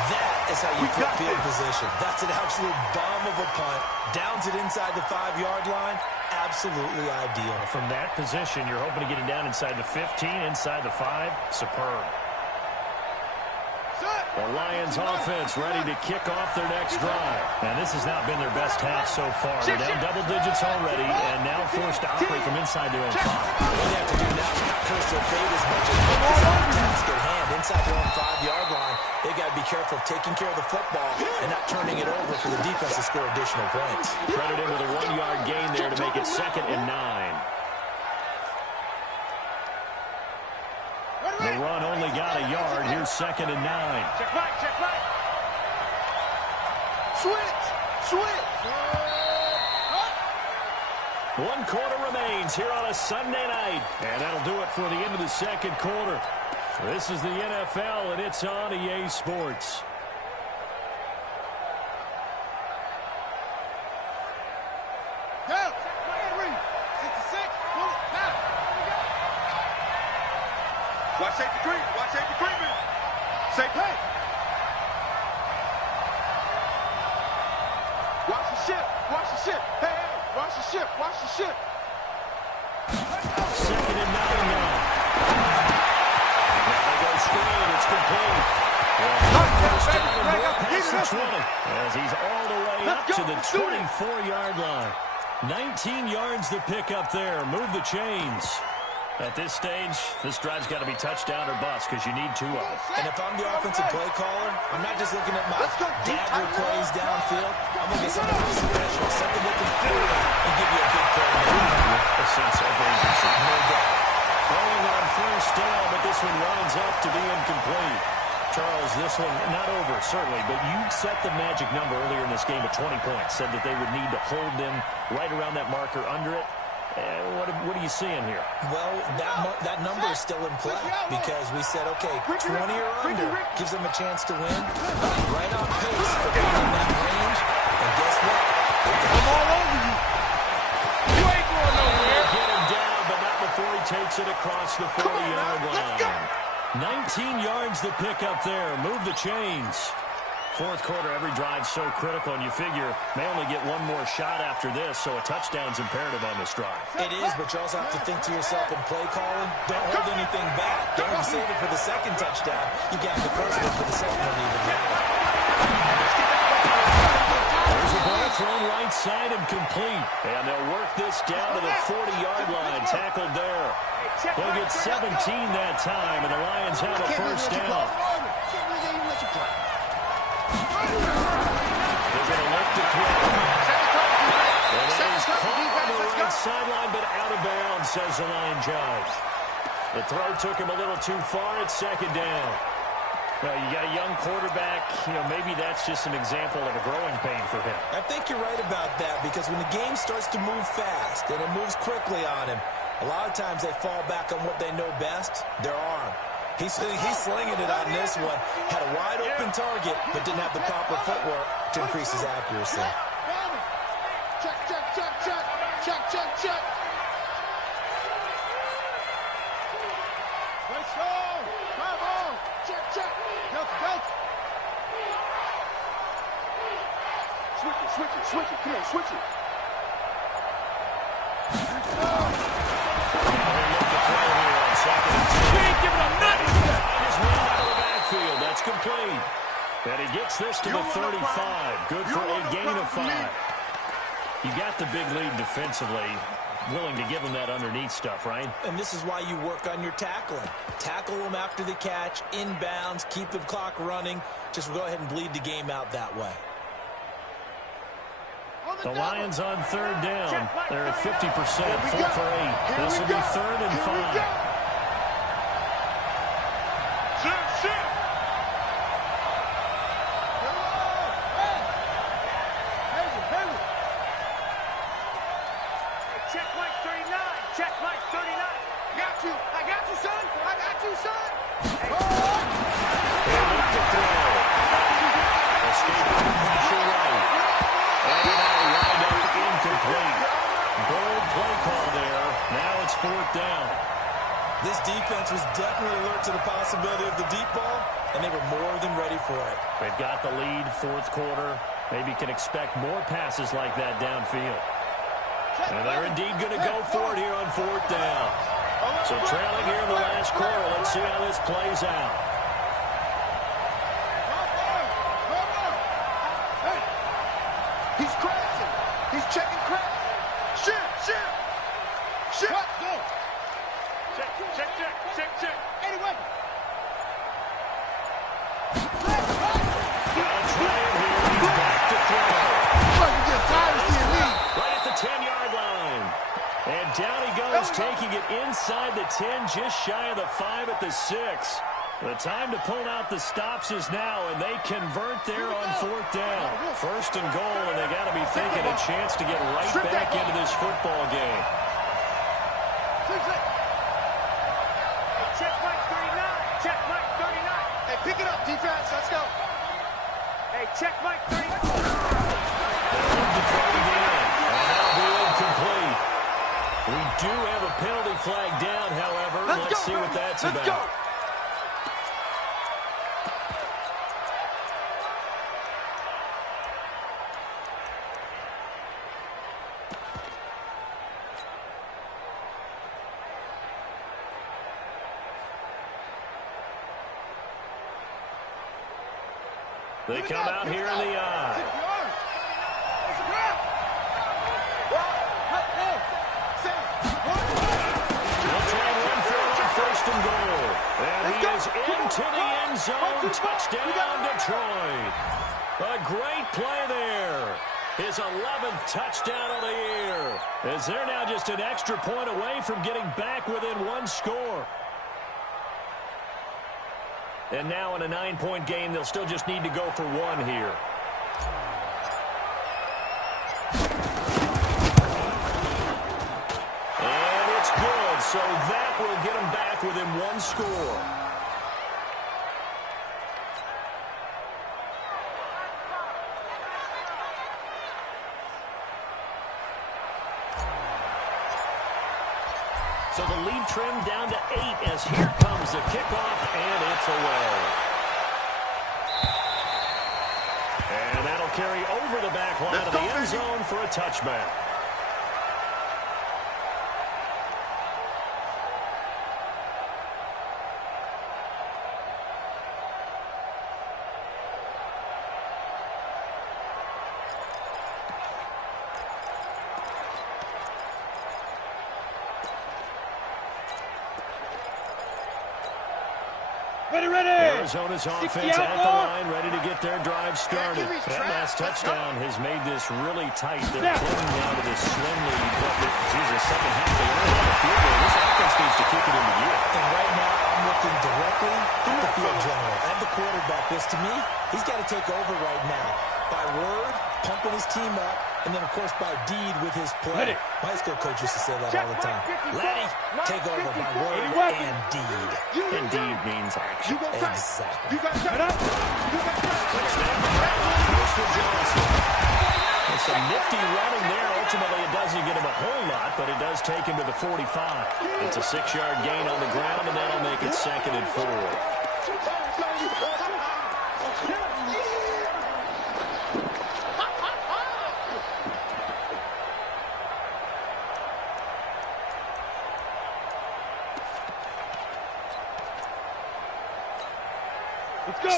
That is how you put field position. That's an absolute bomb of a punt. Downs it inside the 5-yard line. Absolutely ideal. From that position, you're hoping to get it down inside the 15, inside the 5. Superb. The Lions offense ready to kick off their next drive. And this has not been their best half so far. They're down double digits already and now forced to operate from inside their own 5. What they have to do now is not press their fade as much as focus on the task at hand. Inside their own 5-yard line, they've got to be careful of taking care of the football and not turning it over for the defense to score additional points. Credit him with a 1-yard gain there to make it 2nd and 9. The run only got a yard. Here's 2nd and 9. Check right, check right. Switch, switch. 1 quarter remains here on a Sunday night. And that'll do it for the end of the 2nd quarter. This is the NFL, and it's on EA Sports. Go. 66. Watch safety creep. Watch safety creeping. Safety. Hey. Watch the ship. Watch the ship. Hey, hey. Watch the ship. Watch the ship. 2nd and 9 now. Now they go straight. It's complete. As he's all the way up to the 24-yard line. 19 yards to pick up there. Move the chains. At this stage, this drive's got to be touchdown or bust because you need 2 of them. And if I'm the offensive play caller, I'm not just looking at my dagger plays downfield. I'm looking at something special, something that can fill it and give you a big play. A sense of urgency. No doubt. Throwing on 1st down, but this one winds up to be incomplete. Charles, this one not over, certainly, but you set the magic number earlier in this game at 20 points. Said that they would need to hold them right around that marker under it. What are you seeing here? Well, that number is still in play because we said, okay, 20 or under gives them a chance to win. Right on pace for being in that range. And guess what? I'm all over you. You ain't going nowhere. Get him down, but not before he takes it across the 40-yard line. 19 yards to pick up there. Move the chains. Fourth quarter, every drive so critical, and you figure may only get one more shot after this, so a touchdown's imperative on this drive. It is, but you also have to think to yourself in play calling, don't hold anything back. Don't save it for the second touchdown. You got the first one for the second one even matter. There's a ball thrown right side and complete, and they'll work this down to the 40-yard line, tackled there. They'll get 17 that time, and the Lions have a first down. They're going to look to throw. And it is caught on the right sideline, but out of bounds, says the line judge. The throw took him a little too far. It's second down. Well, you got a young quarterback. Maybe that's just an example of a growing pain for him. I think you're right about that because when the game starts to move fast and it moves quickly on him, a lot of times they fall back on what they know best, their arm. He's slinging it on this one. Had a wide-open target, but didn't have the proper footwork to increase his accuracy. Check, check, check, check. Check, check, check. Let's go. Come on. Check, check. Go. Switch it. Come on, switch it. That's complete. And he gets this to the 35. Good for a gain of 5. You got the big lead defensively. Willing to give him that underneath stuff, right? And this is why you work on your tackling. Tackle them after the catch, inbounds, keep the clock running. Just go ahead and bleed the game out that way. The Lions on third down. They're at 50%, 4 for 8. This will be 3rd and 5. This defense was definitely alert to the possibility of the deep ball, and they were more than ready for it. They've got the lead, fourth quarter. Maybe can expect more passes like that downfield. And they're indeed going to go for it here on 4th down. So trailing here in the last quarter. Let's see how this plays out. He's crashing. He's checking crash. Shit. Go. Check. Anyway. Back to throw. Right at the 10-yard line. And down he goes, taking it inside the 10, just shy of the 5 at the 6. The time to pull out the stops is now, and they convert there on 4th down. 1st and goal, and they got to be thinking a chance to get right back into this football game. Check Mike 39. Hey, pick it up, defense. Let's go. Hey, check Mike 39. That'll be incomplete. We do have a penalty flag down, however. Let's see what that's about. Let's go. They come out here in the eye. They'll try and run for it on 1st and goal. And he is into the end zone. Touchdown, Detroit. A great play there. His 11th touchdown of the year. As they're now just an extra point away from getting back within 1 score. And now in a 9-point game, they'll still just need to go for 1 here. So that will get them back within one score. So the lead trimmed down to 8 as here comes the kickoff, and it's away. And that'll carry over the back line of the end zone for a touchback. Arizona's offense at the line, ready to get their drive started. That last touchdown has made this really tight. They're clinging down to this slim lead, but the second half, they only have a field goal. This offense needs to kick it into gear. And right now, I'm looking directly at the field general and the quarterback. Because to me, he's got to take over right now. By word, pumping his team up, and then, of course, by deed with his play. My high school coach used to say that all the time. Letty, take over by word and deed. And deed means action. Exactly. It's some nifty running there. Ultimately, it doesn't get him a whole lot, but it does take him to the 45. It's a 6-yard gain on the ground, and that'll make it 2nd and 4.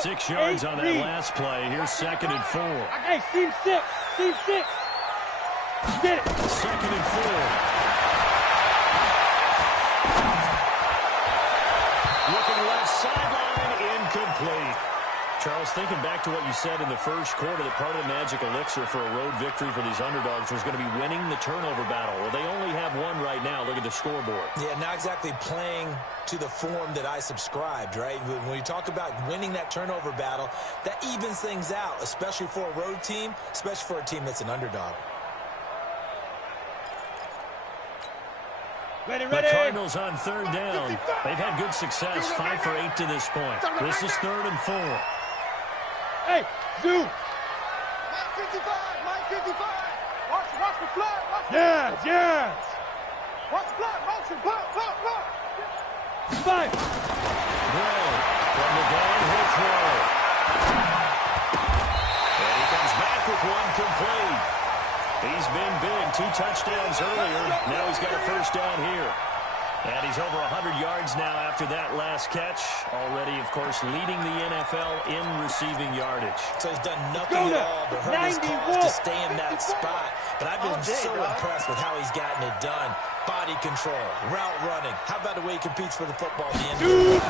6 yards on that last play. Here's 2nd and 4. Hey, team 6. Team 6. Get it. 2nd and 4. Looking left sideline, incomplete. Charles, thinking back to what you said in the first quarter, that part of the magic elixir for a road victory for these underdogs was going to be winning the turnover battle. Well, they only have one right now. Look at the scoreboard. Yeah, not exactly playing to the form that I subscribed, right? When you talk about winning that turnover battle, that evens things out, especially for a road team, especially for a team that's an underdog. Ready. The Cardinals on 3rd down. They've had good success, 5 for 8 to this point. This is 3rd and 4. Hey, Zoo. Mike 55. Watch the flood. Yes. Watch the flood. Motion. Block. 5. Gray from the gun, he'll throw. And he comes back with one complete. He's been big. 2 touchdowns earlier. Now he's got a 1st down here. And he's over 100 yards now after that last catch. Already, of course, leading the NFL in receiving yardage. So he's done nothing at all to hurt his cause to stay in that spot. But I've been so impressed with how he's gotten it done. Body control, route running. How about the way he competes for the football at the end of the game?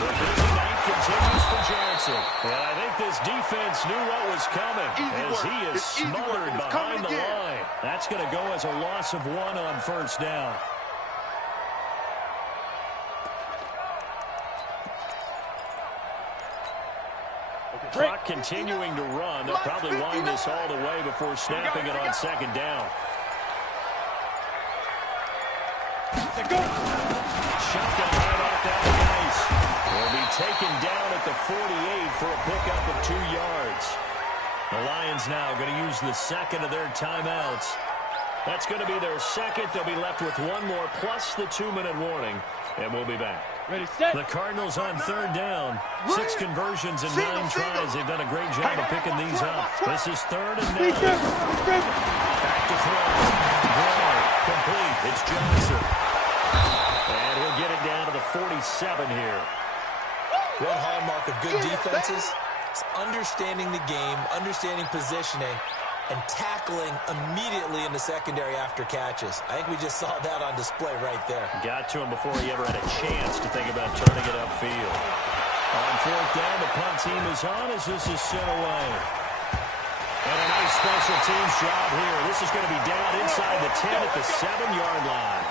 The busy night continues for Johnson. And I think this defense knew what was coming as he is smothered behind the line. That's going to go as a loss of 1 on 1st down. Clock continuing to run. They'll probably wind this all the way before snapping it on 2nd down. Shotgun right off that ice. Will be taken down at the 48 for a pickup of 2 yards. The Lions now going to use the 2nd of their timeouts. That's going to be their 2nd. They'll be left with 1 more plus the 2-minute warning, and we'll be back. Ready, set. The Cardinals on 3rd down. 6 conversions and 9 tries. They've done a great job of picking these up. This is 3rd and 9. Back to throw. Gray, complete. It's Johnson. And he'll get it down to the 47 here. One hallmark of good defenses is understanding the game, understanding positioning, and tackling immediately in the secondary after catches. I think we just saw that on display right there. Got to him before he ever had a chance to think about turning it upfield. On 4th down, the punt team is on as this is sent away. And a nice special teams job here. This is going to be down inside the 10 at the 7-yard line.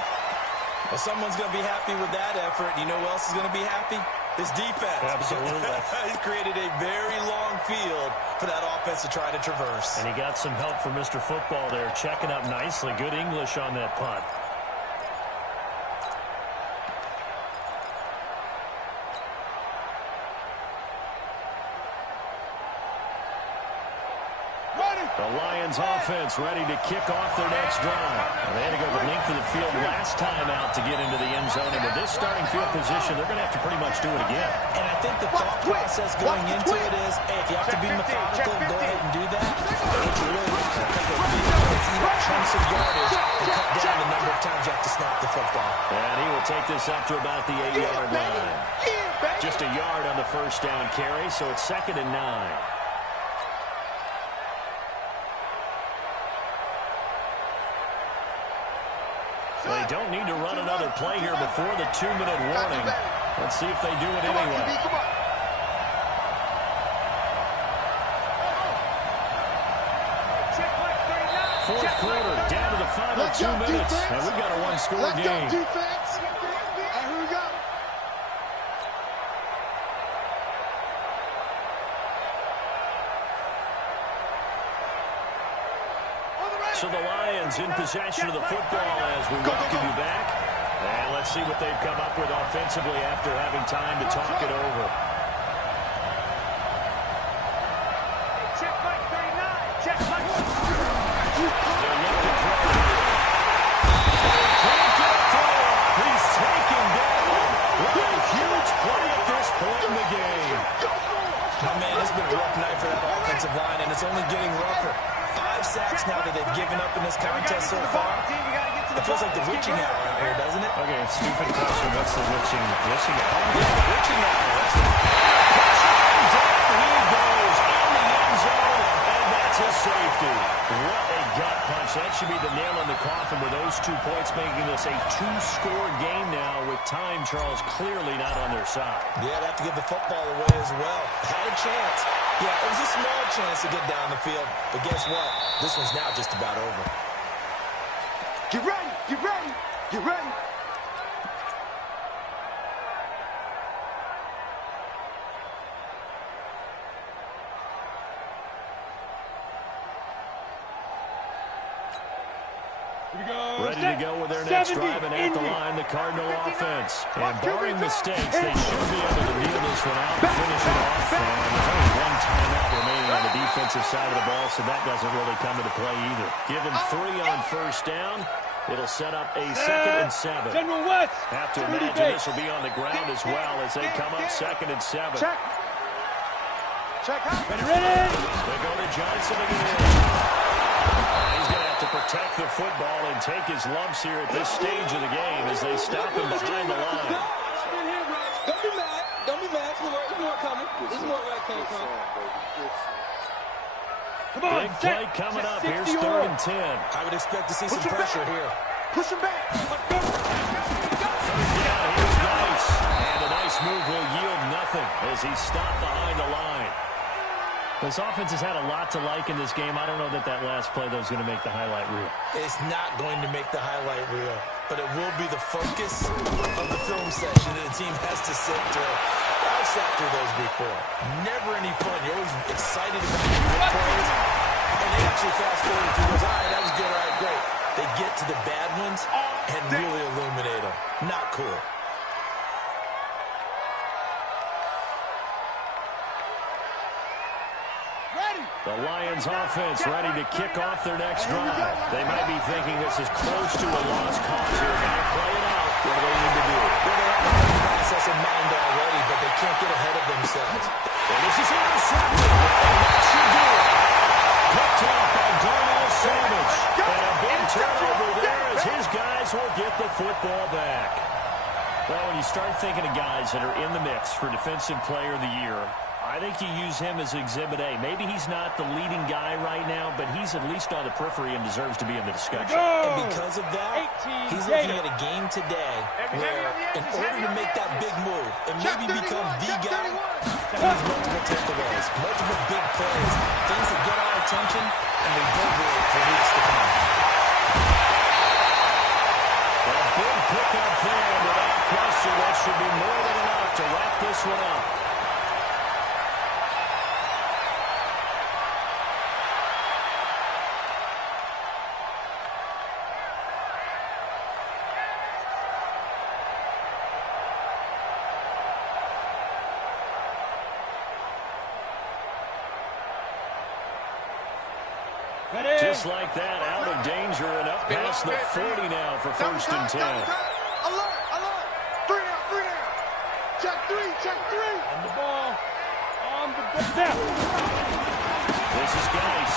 Well, someone's going to be happy with that effort. You know who else is going to be happy? This defense. Absolutely. He's created a very long field for that offense to try to traverse. And he got some help from Mr. Football there, checking up nicely. Good English on that punt. The Lions offense ready to kick off their next drive. They had to go the length of the field last time out to get into the end zone. And with this starting field position, they're going to have to pretty much do it again. And I think the thought process going into it is, hey, if you have to be methodical, go ahead and do that. But you really want to take a big plays, eat up chunks of yardage, and cut down the number of times you have to snap the football. And he will take this up to about the 8-yard line. Just a yard on the first down carry, so it's 2nd and 9. They don't need to run another play here before the 2-minute warning. Let's see if they do it anyway. Fourth quarter, down to the final 2 minutes, and we've got a one-score game. Defense. And here we go. So the Lions in possession of the football as we welcome you back. And let's see what they've come up with offensively after having time to talk it over. Check Mike 39. Check Mike. They're looking to throw. Can't get a throw off. He's taken down. What a huge play at this point in the game. Oh, man, it's been a rough night for that offensive line, and it's only getting rougher. 5 sacks now that they've given up in this contest so far. It feels like the witching hour out here, doesn't it? Okay, stupid question. What's the witching hour? Yeah, witching hour. Down he goes in the end zone, and that's a safety. What a gut punch. That should be the nail in the coffin with those 2 points, making this a 2-score game now with time, Charles, clearly not on their side. Yeah, they have to give the football away as well. Had a chance. Yeah, it was a small chance to get down the field, but guess what? This one's now just about over. Get ready. Get ready. Get ready. Ready to go with their next drive, and at the line, the Cardinal offense. And barring mistakes, they should be able to kneel this one out and finish it off. And there's only one timeout remaining on the defensive side of the ball, so that doesn't really come into play either. Give them 3 on first down. It'll set up a 2nd and 7. General West. Have to imagine this will be on the ground as well as they come up 2nd and 7. Check. Check out. Ready. They go to Johnson again. He's going to have to protect the football and take his lumps here at this stage of the game as they stop him behind the line. Don't be mad. Don't be mad. There's more coming. There's more where I came from. Come on, Big play coming up. Here's 3rd and 10. I would expect to see some pressure here. Push him back. Yeah, here's Nice. And a nice move will yield nothing as he's stopped behind the line. This offense has had a lot to like in this game. I don't know that last play, though, is going to make the highlight reel. It's not going to make the highlight reel, but it will be the focus of the film session that the team has to sit through. I've sat through those before. Never any fun. You're always excited about the good plays, and they actually fast forward through those. All right, that was good. All right, great. They get to the bad ones and really illuminate them. Not cool. The Lions offense ready to kick off their next drive. They might be thinking this is close to a lost cause here. Got to play it out. What do they need to do? Well, they have the process in mind already, but they can't get ahead of themselves. And this is intercepted. And that should do it. Picked off by Darnell Savage. And a big turnover there as his guys will get the football back. Well, when you start thinking of guys that are in the mix for Defensive Player of the Year, I think you use him as Exhibit A. Maybe he's not the leading guy right now, but he's at least on the periphery and deserves to be in the discussion. And because of that, he's looking at a game today where, in order to make that big move and maybe become the guy, he needs multiple takeaways, multiple big plays, things that get our attention and reverberate for weeks to come. A big pickup there, without question. That should be more than enough to wrap this one up. Just like that, out of danger and up past the 40 now for first and 10. Alert, alert. 3 down. Check three. On the ball. Step. This is Geis.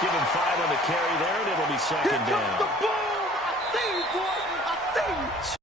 Give him 5 on the carry there, and it'll be second down. The boom. I see you, boy. I see you.